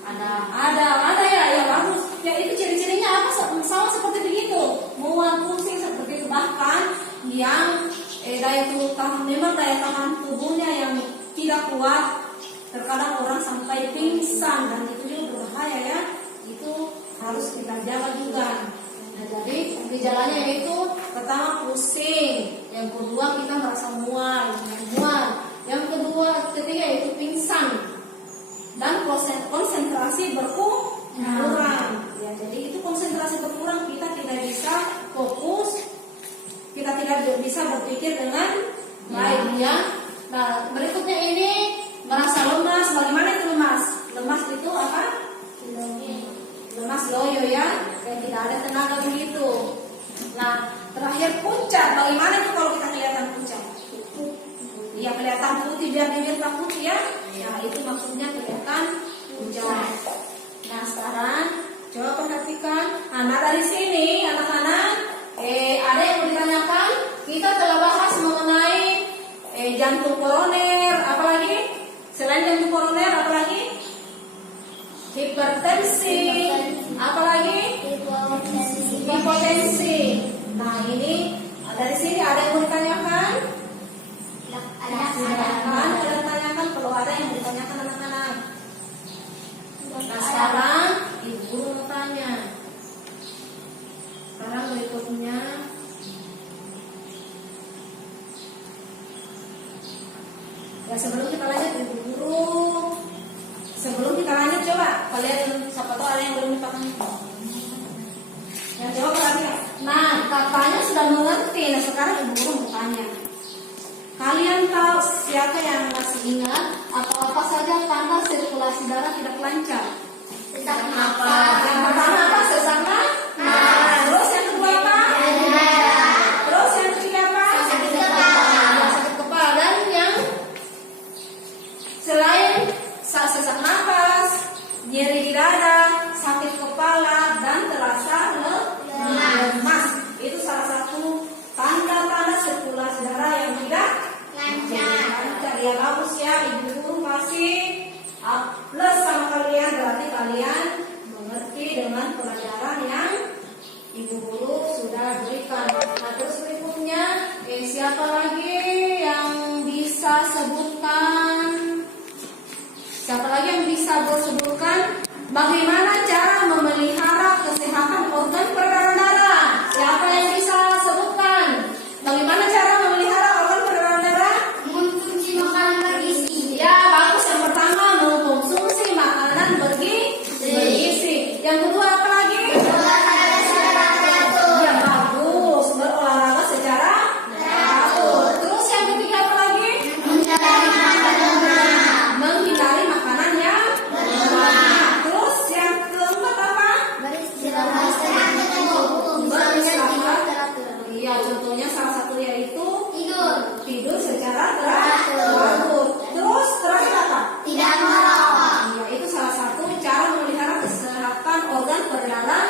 Ada ya bagus. Ya itu ciri-cirinya apa? Sama seperti begitu, mual, pusing seperti itu, bahkan yang daya tahan tubuhnya yang tidak kuat, terkadang orang sampai pingsan dan itu juga berbahaya ya. Itu harus kita jaga juga. Nah, jadi gejalanya itu pertama pusing, yang kedua kita merasa mual, yang ketiga itu pingsan dan konsentrasi berkurang. Ya, jadi itu konsentrasi berkurang, kita tidak bisa fokus, kita tidak bisa berpikir dengan baik ya. Nah, berikutnya ini merasa lemas. Bagaimana itu lemas? Lemas itu apa? Lemas loyo ya, yang tidak ada tenaga begitu. Nah, terakhir pucat. Bagaimana itu kalau kita kelihatan pucat? Iya, kelihatan putih, biar bibir tak putih ya. Nah, itu maksudnya kelihatan pucat. Nah, sekarang coba perhatikan. Nah, dari sini anak-anak, ada yang mau ditanyakan. Kita telah bahas mengenai jantung koroner, apalagi? Selain jantung koroner, apalagi? Hipertensi, apalagi? Hipotensi. Nah ini dari sini ada yang mau ditanyakan? Ada kalau ada yang mau ditanyakan anak-anak. Nah sekarang ibu guru mau tanya. Sekarang berikutnya. Ya sebelum kita lanjut ibu guru, sebelum kita lanjut coba kalian siapa tahu ada yang belum dipahami. Yang jawab perhatikan. Nah kakaknya sudah mengerti. Nah sekarang ibu guru mau tanya. Kalian tahu siapa yang masih ingat atau apa saja tanda sirkulasi darah tidak lancar? Sesak napas. Yang pertama apa? Sesak napas. Terus yang kedua apa? Terus yang ketiga apa? Sakit kepala. Sakit kepala. Dan yang selain sesak napas, nyeri di dada, sakit kepala, dan terasa lemas, itu salah satu tanda-tanda sirkulasi darah yang tidak lancar. Ya bagus ya, ibu guru kasih plus sama kalian, berarti kalian mengerti dengan pelajaran yang ibu guru sudah berikan. Nah terus berikutnya, siapa lagi yang bisa sebutkan? Siapa lagi yang bisa bersebutkan bagaimana cara memelihara kesehatan organ peredaran darah? Siapa yang bisa sebutkan bagaimana cara memelihara organ peredaran darah? Mengkonsumsi makanan bergizi. Ya bagus, yang pertama mengkonsumsi makanan bergizi. Yang kedua apa lagi? Olahraga secara teratur. Ya bagus, berolahraga secara teratur. Terus yang ketiga apa lagi? Menghindari makanan lemak. Menghindari makanan yang lemak. Terus yang keempat apa? Beristirahat secara teratur. Beristirahat. Teratur. Iya, contohnya salah satunya itu Tidur. secara teratur. Terus terakhir apa? Tidak merokok. Iya, itu salah satu cara memelihara kesehatan organ peredaran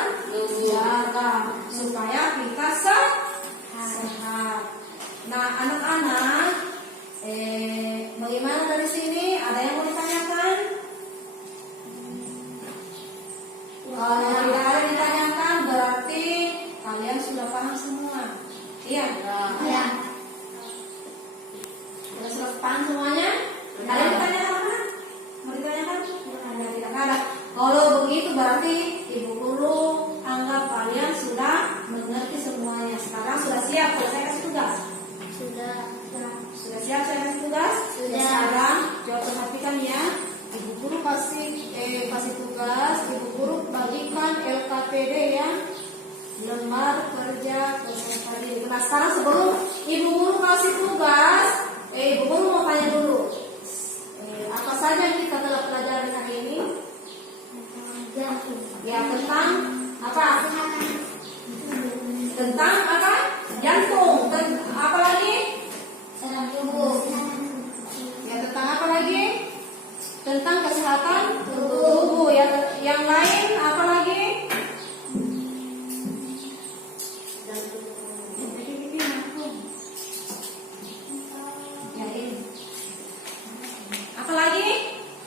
darah supaya kita sehat. Nah, anak-anak, bagaimana dari sini? Ada yang mau ditanyakan? Kalau tidak ada ditanyakan, berarti kalian sudah paham semua. Iya. Ya. Sudah paham semuanya? Ada yang ditanyakan apa? Mau ditanyakan? Tidak ada. Kalau begitu berarti ibu guru anggap kalian sudah mengerti semuanya. Sekarang sudah siap kalau saya kasih tugas? Sudah. Sudah siap saya kasih tugas? Sudah. Sekarang coba perhatikan ya. Ibu guru kasih tugas. Ibu guru bagikan LKPD ya. Lembar kerja kesehatan diri. Nah sekarang sebelum ibu guru kasih tugas, ibu guru mau tanya dulu. Apa saja yang kita telah pelajari hari ini? Ya tentang apa? Tentang apa? Jantung. Apa lagi? Saraf tubuh. misalkan tubuh. Yang lain apa lagi? Apa lagi?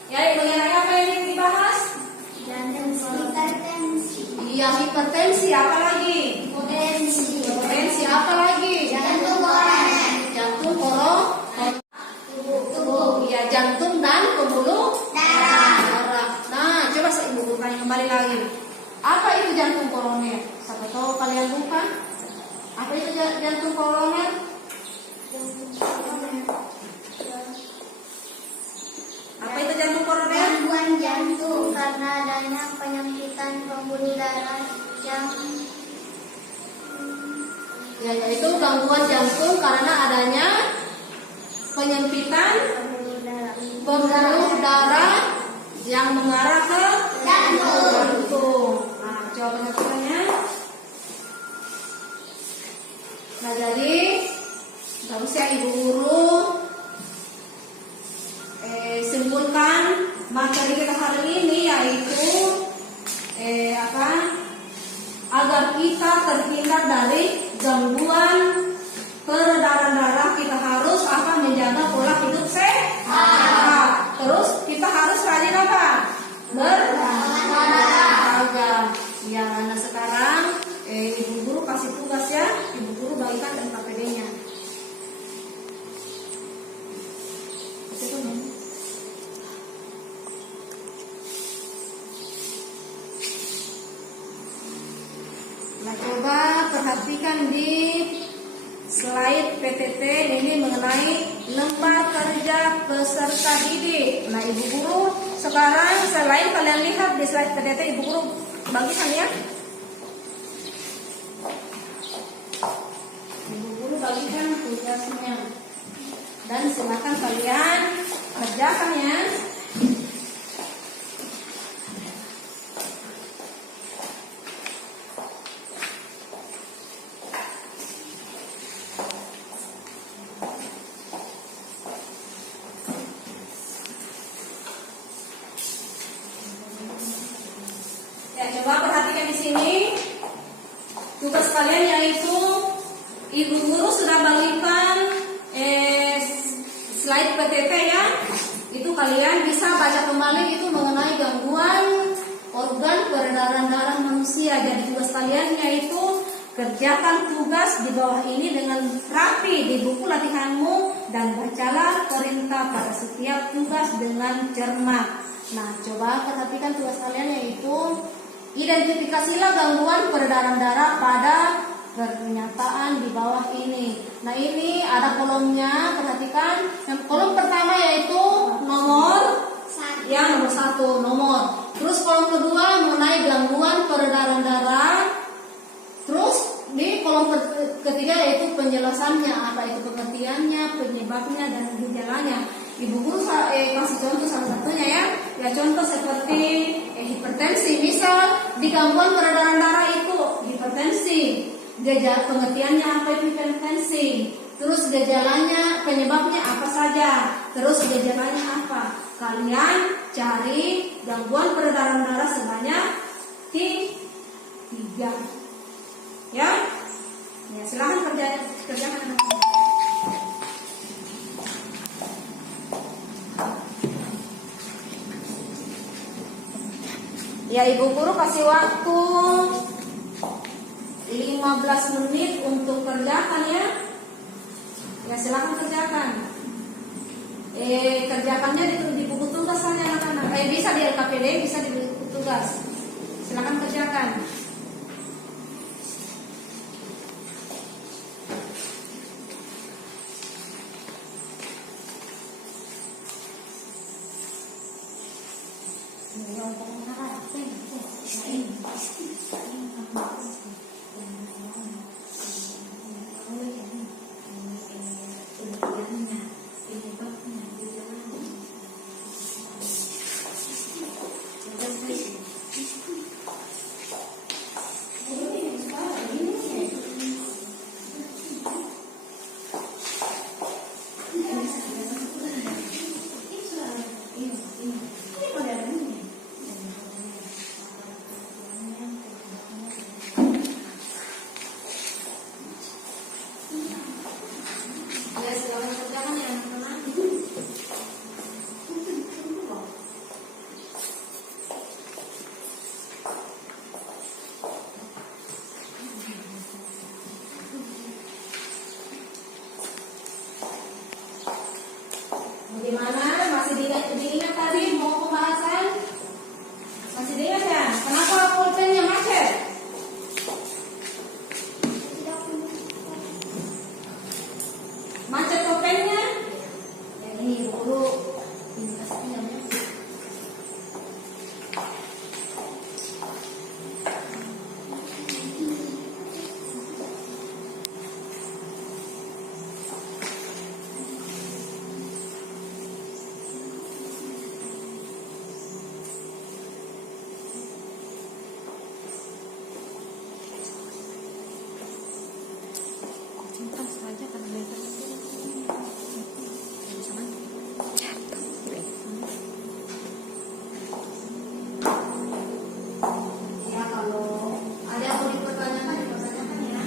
Ya, mengenai apa yang dibahas? Jantung, hipertensi. Iya, hipertensi. Apa lagi? Hipertensi. Apa lagi? Jantung koroner. Jantung tubuh. Iya, jantung dan pembuluh darah. Nah, coba saya ibu tanya kembali lagi. Apa itu jantung koroner? Siapa tahu kalian lupa? Apa itu jantung koroner? Apa itu jantung koroner? Gangguan jantung karena adanya penyempitan pembuluh darah yang Ya, yaitu gangguan jantung karena adanya penyempitan pembuluh darah yang mengarah ke jantung. Nah, coba penjelasannya. Nah, jadi harusnya ibu guru simpulkan materi kita hari ini, yaitu agar kita terhindar dari gangguan peredaran darah, kita harus menjaga pola hidup sehat. Terus kita harus rajin berolahraga. Ya, nah sekarang ibu guru kasih tugas ya, ibu guru bagikan NKPD-nya. Nah, coba perhatikan di slide PTT ini mengenai lembar kerja peserta didik. Nah, ibu guru sekarang selain kalian lihat di slide PTT, ibu guru bagikan ya. Ibu guru bagikan tugasnya. Dan silakan kalian kerjakan ya. Ya, coba perhatikan di sini. Tugas kalian yaitu ibu guru sudah bagikan slide PTT ya. Itu kalian bisa baca kembali, itu mengenai gangguan organ peredaran darah manusia. Jadi tugas kalian yaitu kerjakan tugas di bawah ini dengan rapi di buku latihanmu dan bacalah perintah pada setiap tugas dengan cermat. Nah, coba perhatikan tugas kalian yaitu identifikasilah gangguan peredaran darah pada pernyataan di bawah ini. Nah, ini ada kolomnya, perhatikan. Yang kolom pertama yaitu nomor 1, nomor. Terus kolom kedua mengenai gangguan peredaran darah. Terus di kolom ketiga yaitu penjelasannya, apa itu pengertiannya, penyebabnya dan gejalanya. Ibu guru kasih contoh salah satunya ya. Ya, contoh seperti hipertensi. Misal di gangguan peredaran darah itu hipertensi. Gejala pengertiannya apa itu hipertensi. Terus gejalanya, penyebabnya apa saja. Terus gejalanya apa. Kalian cari gangguan peredaran darah sebanyak 3. Ya. Ya, silakan kerjakan. Ya, ibu guru kasih waktu 15 menit untuk kerjakan ya. Ya, silakan kerjakan. Kerjakannya di buku tugas saja anak-anak. Bisa di LKPD, bisa di buku tugas. Silakan kerjakan. Ini Bagaimana? Masih diingat tadi mau pembahasan? Masih diingat ya? Kenapa pulpennya macet? Macet pulpennya? Yang ini dulu. Ini kasih namanya. Ya, kalau ada yang mau dipertanyakan, dipertanyakan ya.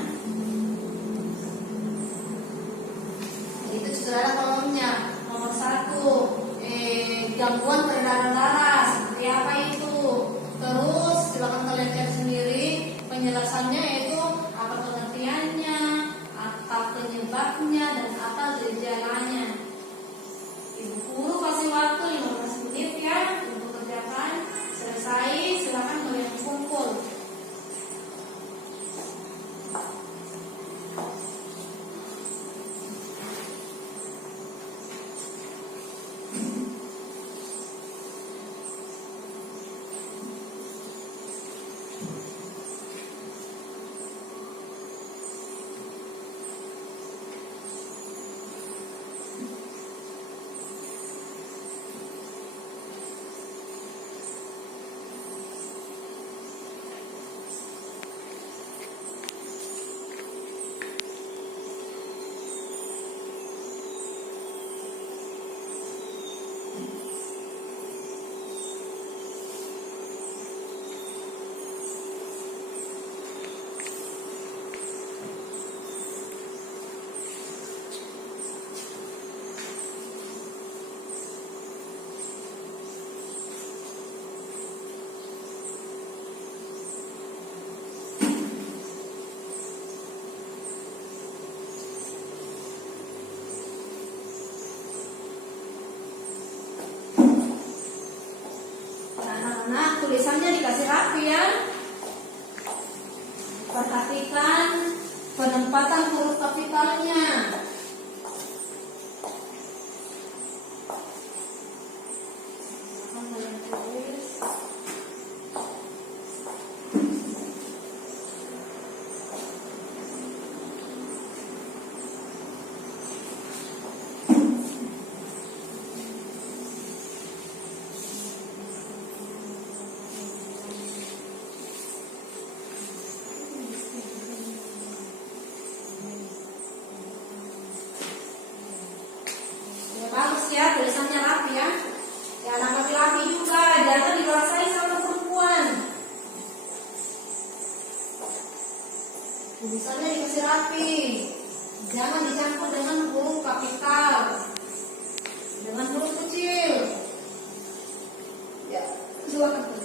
Itu sudah ada kolomnya. Nomor 1, gangguan peredaran darah seperti apa itu? Terus silakan kalian cek sendiri penjelasannya, yaitu apa pengertiannya, apa penyebabnya, dan apa gejalanya. Ibu guru kasih waktu 15 menit ya untuk kerjakan. Selesai, silakan kalian kumpul. Anak-anak, tulisannya dikasih rapi ya. Perhatikan penempatan huruf kapitalnya. Bagus ya, tulisannya rapi ya. Ya, anak laki-laki juga, jangan dikuasai sama perempuan. Tulisannya dikasih rapi. Jangan dicampur dengan huruf kapital, dengan huruf kecil. Ya, silakan tulis.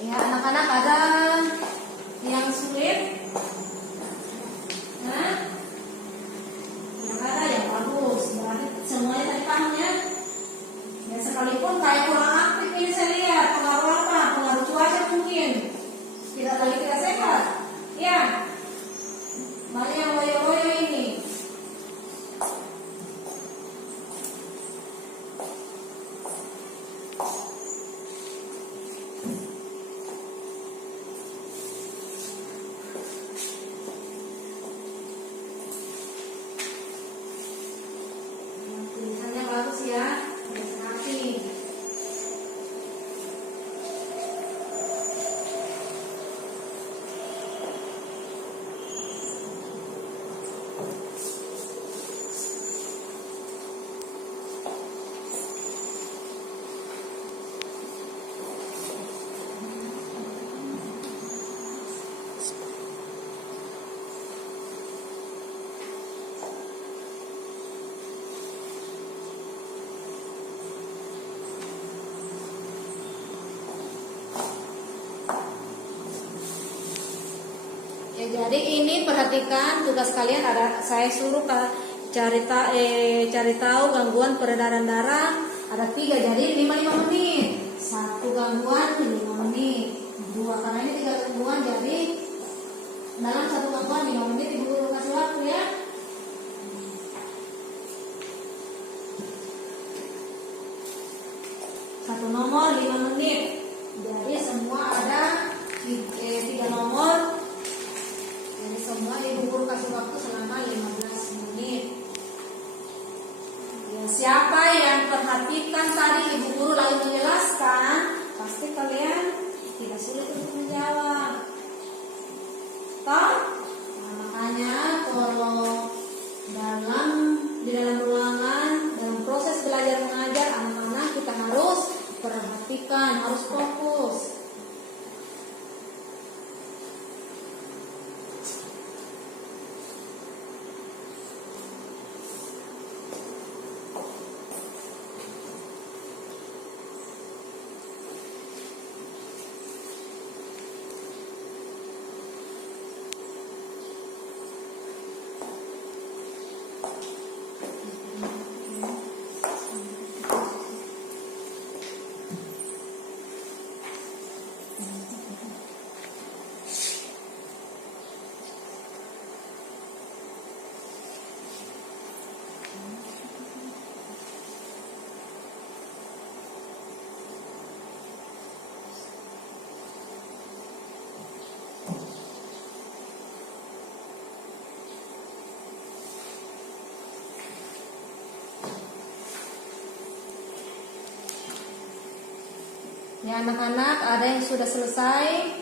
Ya, anak-anak ada yang sulit? Nah, yang ada yang bagus. Berarti semuanya tadi paham ya? Ya, sekalipun kayak kurang aktif ini saya lihat. Pengaruh apa? Pengaruh cuaca mungkin. Tidak Ya, jadi ini perhatikan tugas kalian, ada saya suruh cari tahu gangguan peredaran darah, ada 3, jadi 5 menit. 1 gangguan 5 menit. 2 karena ini 3 gangguan, jadi dalam 1 gangguan 5 menit Ibu Guru kasih waktu ya. Satu nomor 5 menit. Jadi semua ada 3 nomor. Jadi semua Ibu Guru kasih waktu selama 15 menit. Ya, siapa yang perhatikan tadi Ibu Guru lalu menjelaskan, pasti kalian tidak sulit untuk menjawab. Toh? Nah, makanya kalau di dalam ruangan, dalam proses belajar mengajar anak-anak, kita harus perhatikan, harus fokus. Ya anak-anak, ada yang sudah selesai?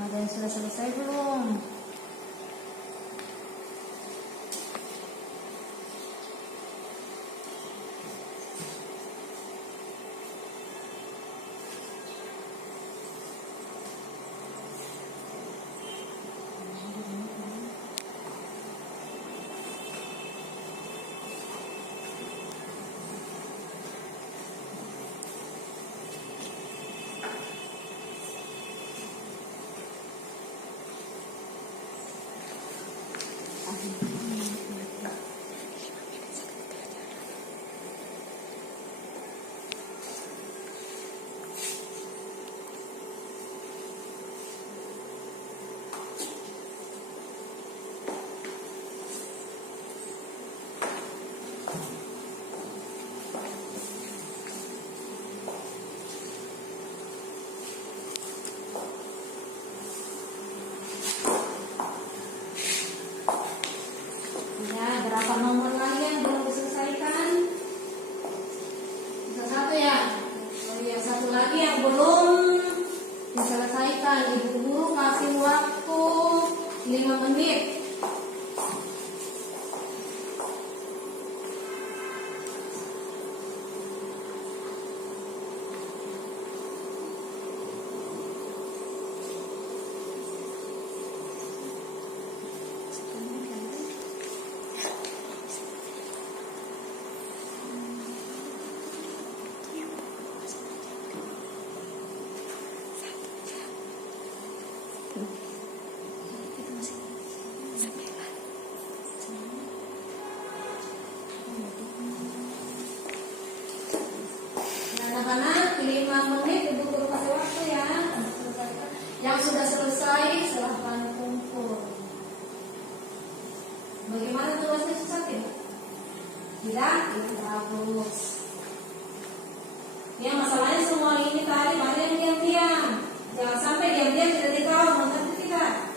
Ada yang sudah selesai belum? Berapa nomor lagi yang belum diselesaikan? Bisa 1 ya? Oh iya, 1 lagi yang belum diselesaikan. Ibu Guru kasih waktu 5 menit. Anak-anak 5 menit Ibu Guru kasih waktu ya. Yang sudah selesai silahkan kumpul. Bagaimana tugasnya, susah tidak? Tidak, itu bagus. Ya masalahnya semua ini tadi ada yang diam-diam. Jangan sampai diam-diam tidak dikawal, mengerti tidak?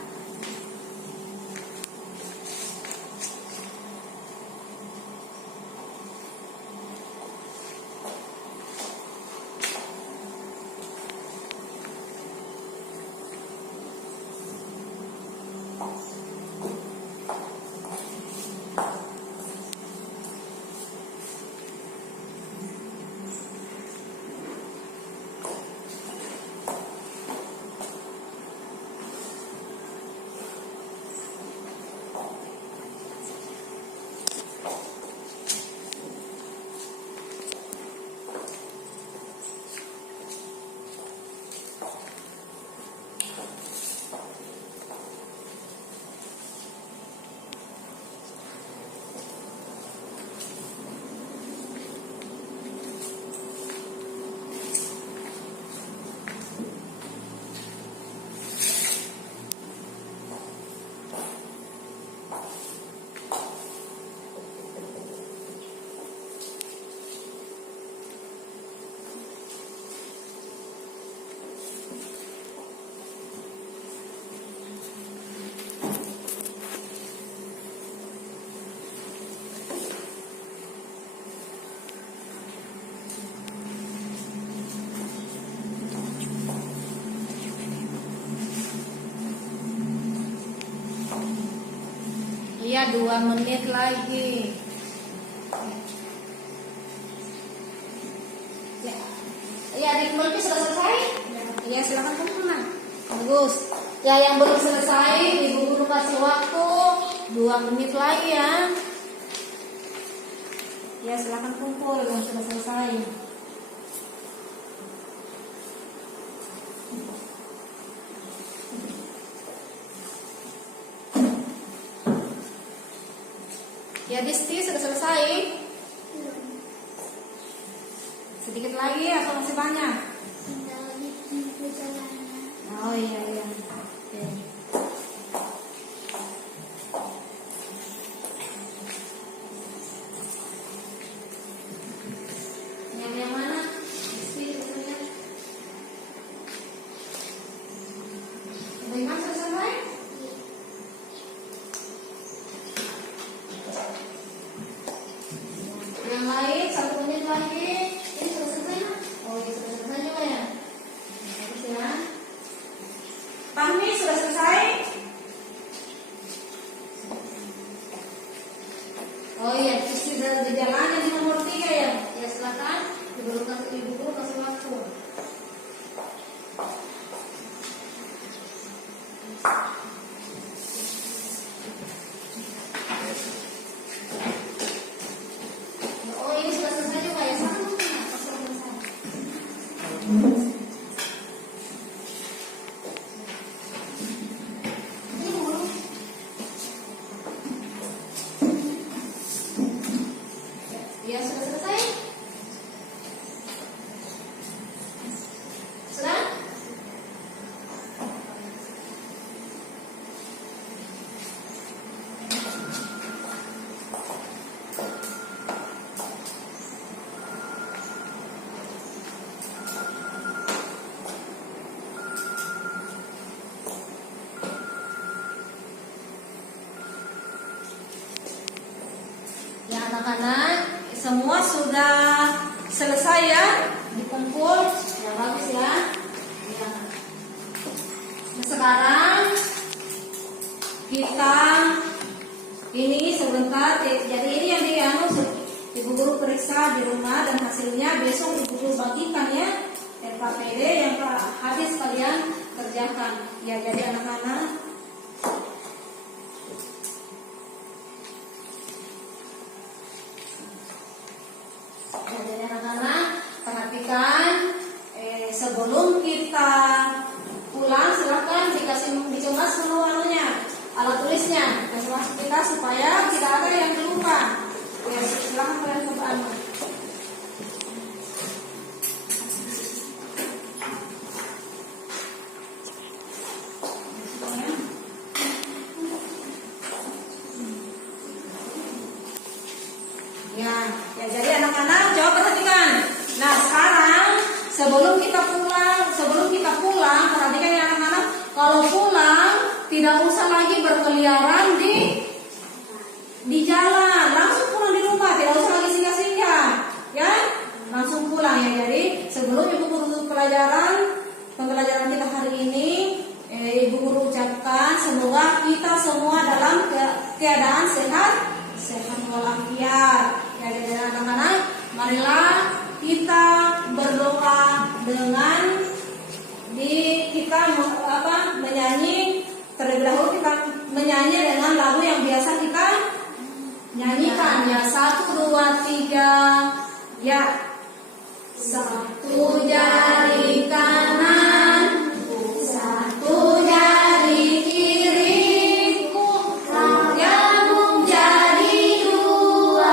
2 menit lagi. Ya, adik multi sudah selesai? Iya, silakan kumpulkan. Bagus. Ya, yang belum selesai, ibu guru kasih waktu 2 menit lagi ya. Ya, silakan kumpul yang sudah selesai. Ya, Disti sudah selesai. Sedikit lagi atau masih banyak? Tinggal di perjalanan. Oh iya iya. Oke. Yang mana? Disti sebetulnya. Bagaimana sudah selesai? Yang lain 1 menit lagi. Ini sudah selesai? Oh iya sudah selesai juga ya. Bagus ya. Pahmi sudah selesai? Oh iya, sudah di jalannya di nomor 3 ya. Ya silakan. Ibu guru kasih waktu. Oh ini sudah selesai juga ya. Sama mungkin ya, pas sudah selesai. Ini guru. Ya sudah selesai. Sudah? Ya anak-anak semua sudah selesai ya dikumpul ya bagus ya. Ya. Nah, sekarang kita ini sebentar jadi ini yang ibu guru periksa di rumah dan hasilnya besok ibu guru bagikan ya LKPD yang habis kalian kerjakan ya. Jadi anak-anak jadi anak-anak perhatikan sebelum kita pulang silahkan dicemas dulu alat tulisnya masing-masing kita supaya tidak ada yang lupa. Ya, silahkan kalian coba Ya, jadi anak-anak coba perhatikan. Nah sekarang sebelum kita pulang perhatikan ya anak-anak. Kalau pulang tidak usah lagi berkeliaran di jalan, langsung pulang di rumah, tidak usah lagi singgah-singgah, ya, langsung pulang ya. Jadi sebelum ibu guru tutup pembelajaran kita hari ini, ibu guru ucapkan semoga kita semua dalam keadaan sehat walafiat. Ya, jadi anak-anak, marilah kita berdoa dengan kita menyanyi. Terlebih dahulu kita menyanyi dengan lagu yang biasa kita nyanyikan ya. 1, 2, 3 ya. 1 jari kanan, 1 jari kiriku, gabung jadi 2,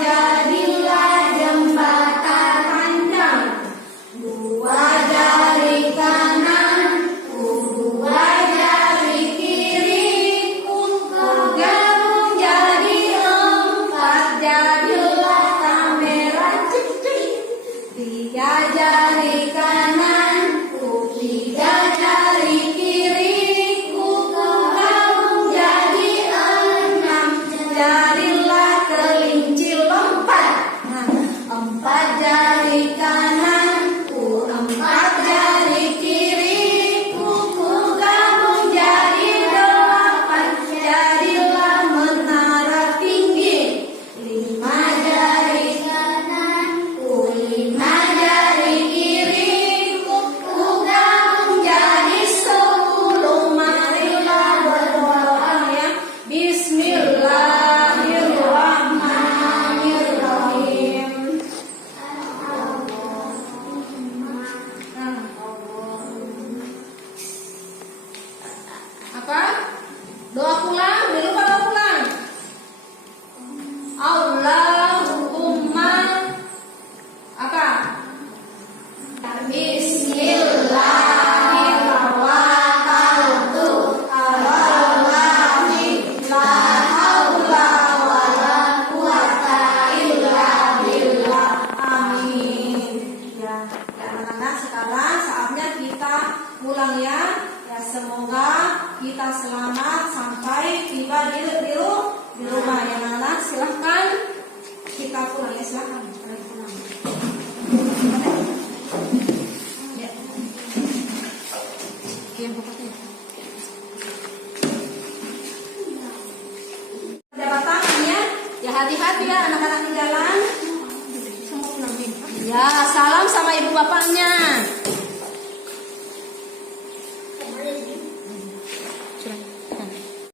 jadilah jembatan panjang. 2 jari kananku, 2 jari kiriku, gabung jadi 4, jadilah kamera cek-cek. 3 jari kananku, 3 jari kiriku, gabung jadi 6, jadilah kelinci lompat. 4 jari kananku, 4 jari kiriku, gabung jadi 8, jadilah menara anak-anak, sekarang saatnya kita pulang ya. Ya semoga kita selamat sampai tiba di rumah ya anak-anak. Silahkan kita pulang ya, silahkan pulang. Ya. Yang pokoknya. Jabat tangannya, ya hati-hati ya anak-anak di jalan. Ya salam sama ibu bapaknya.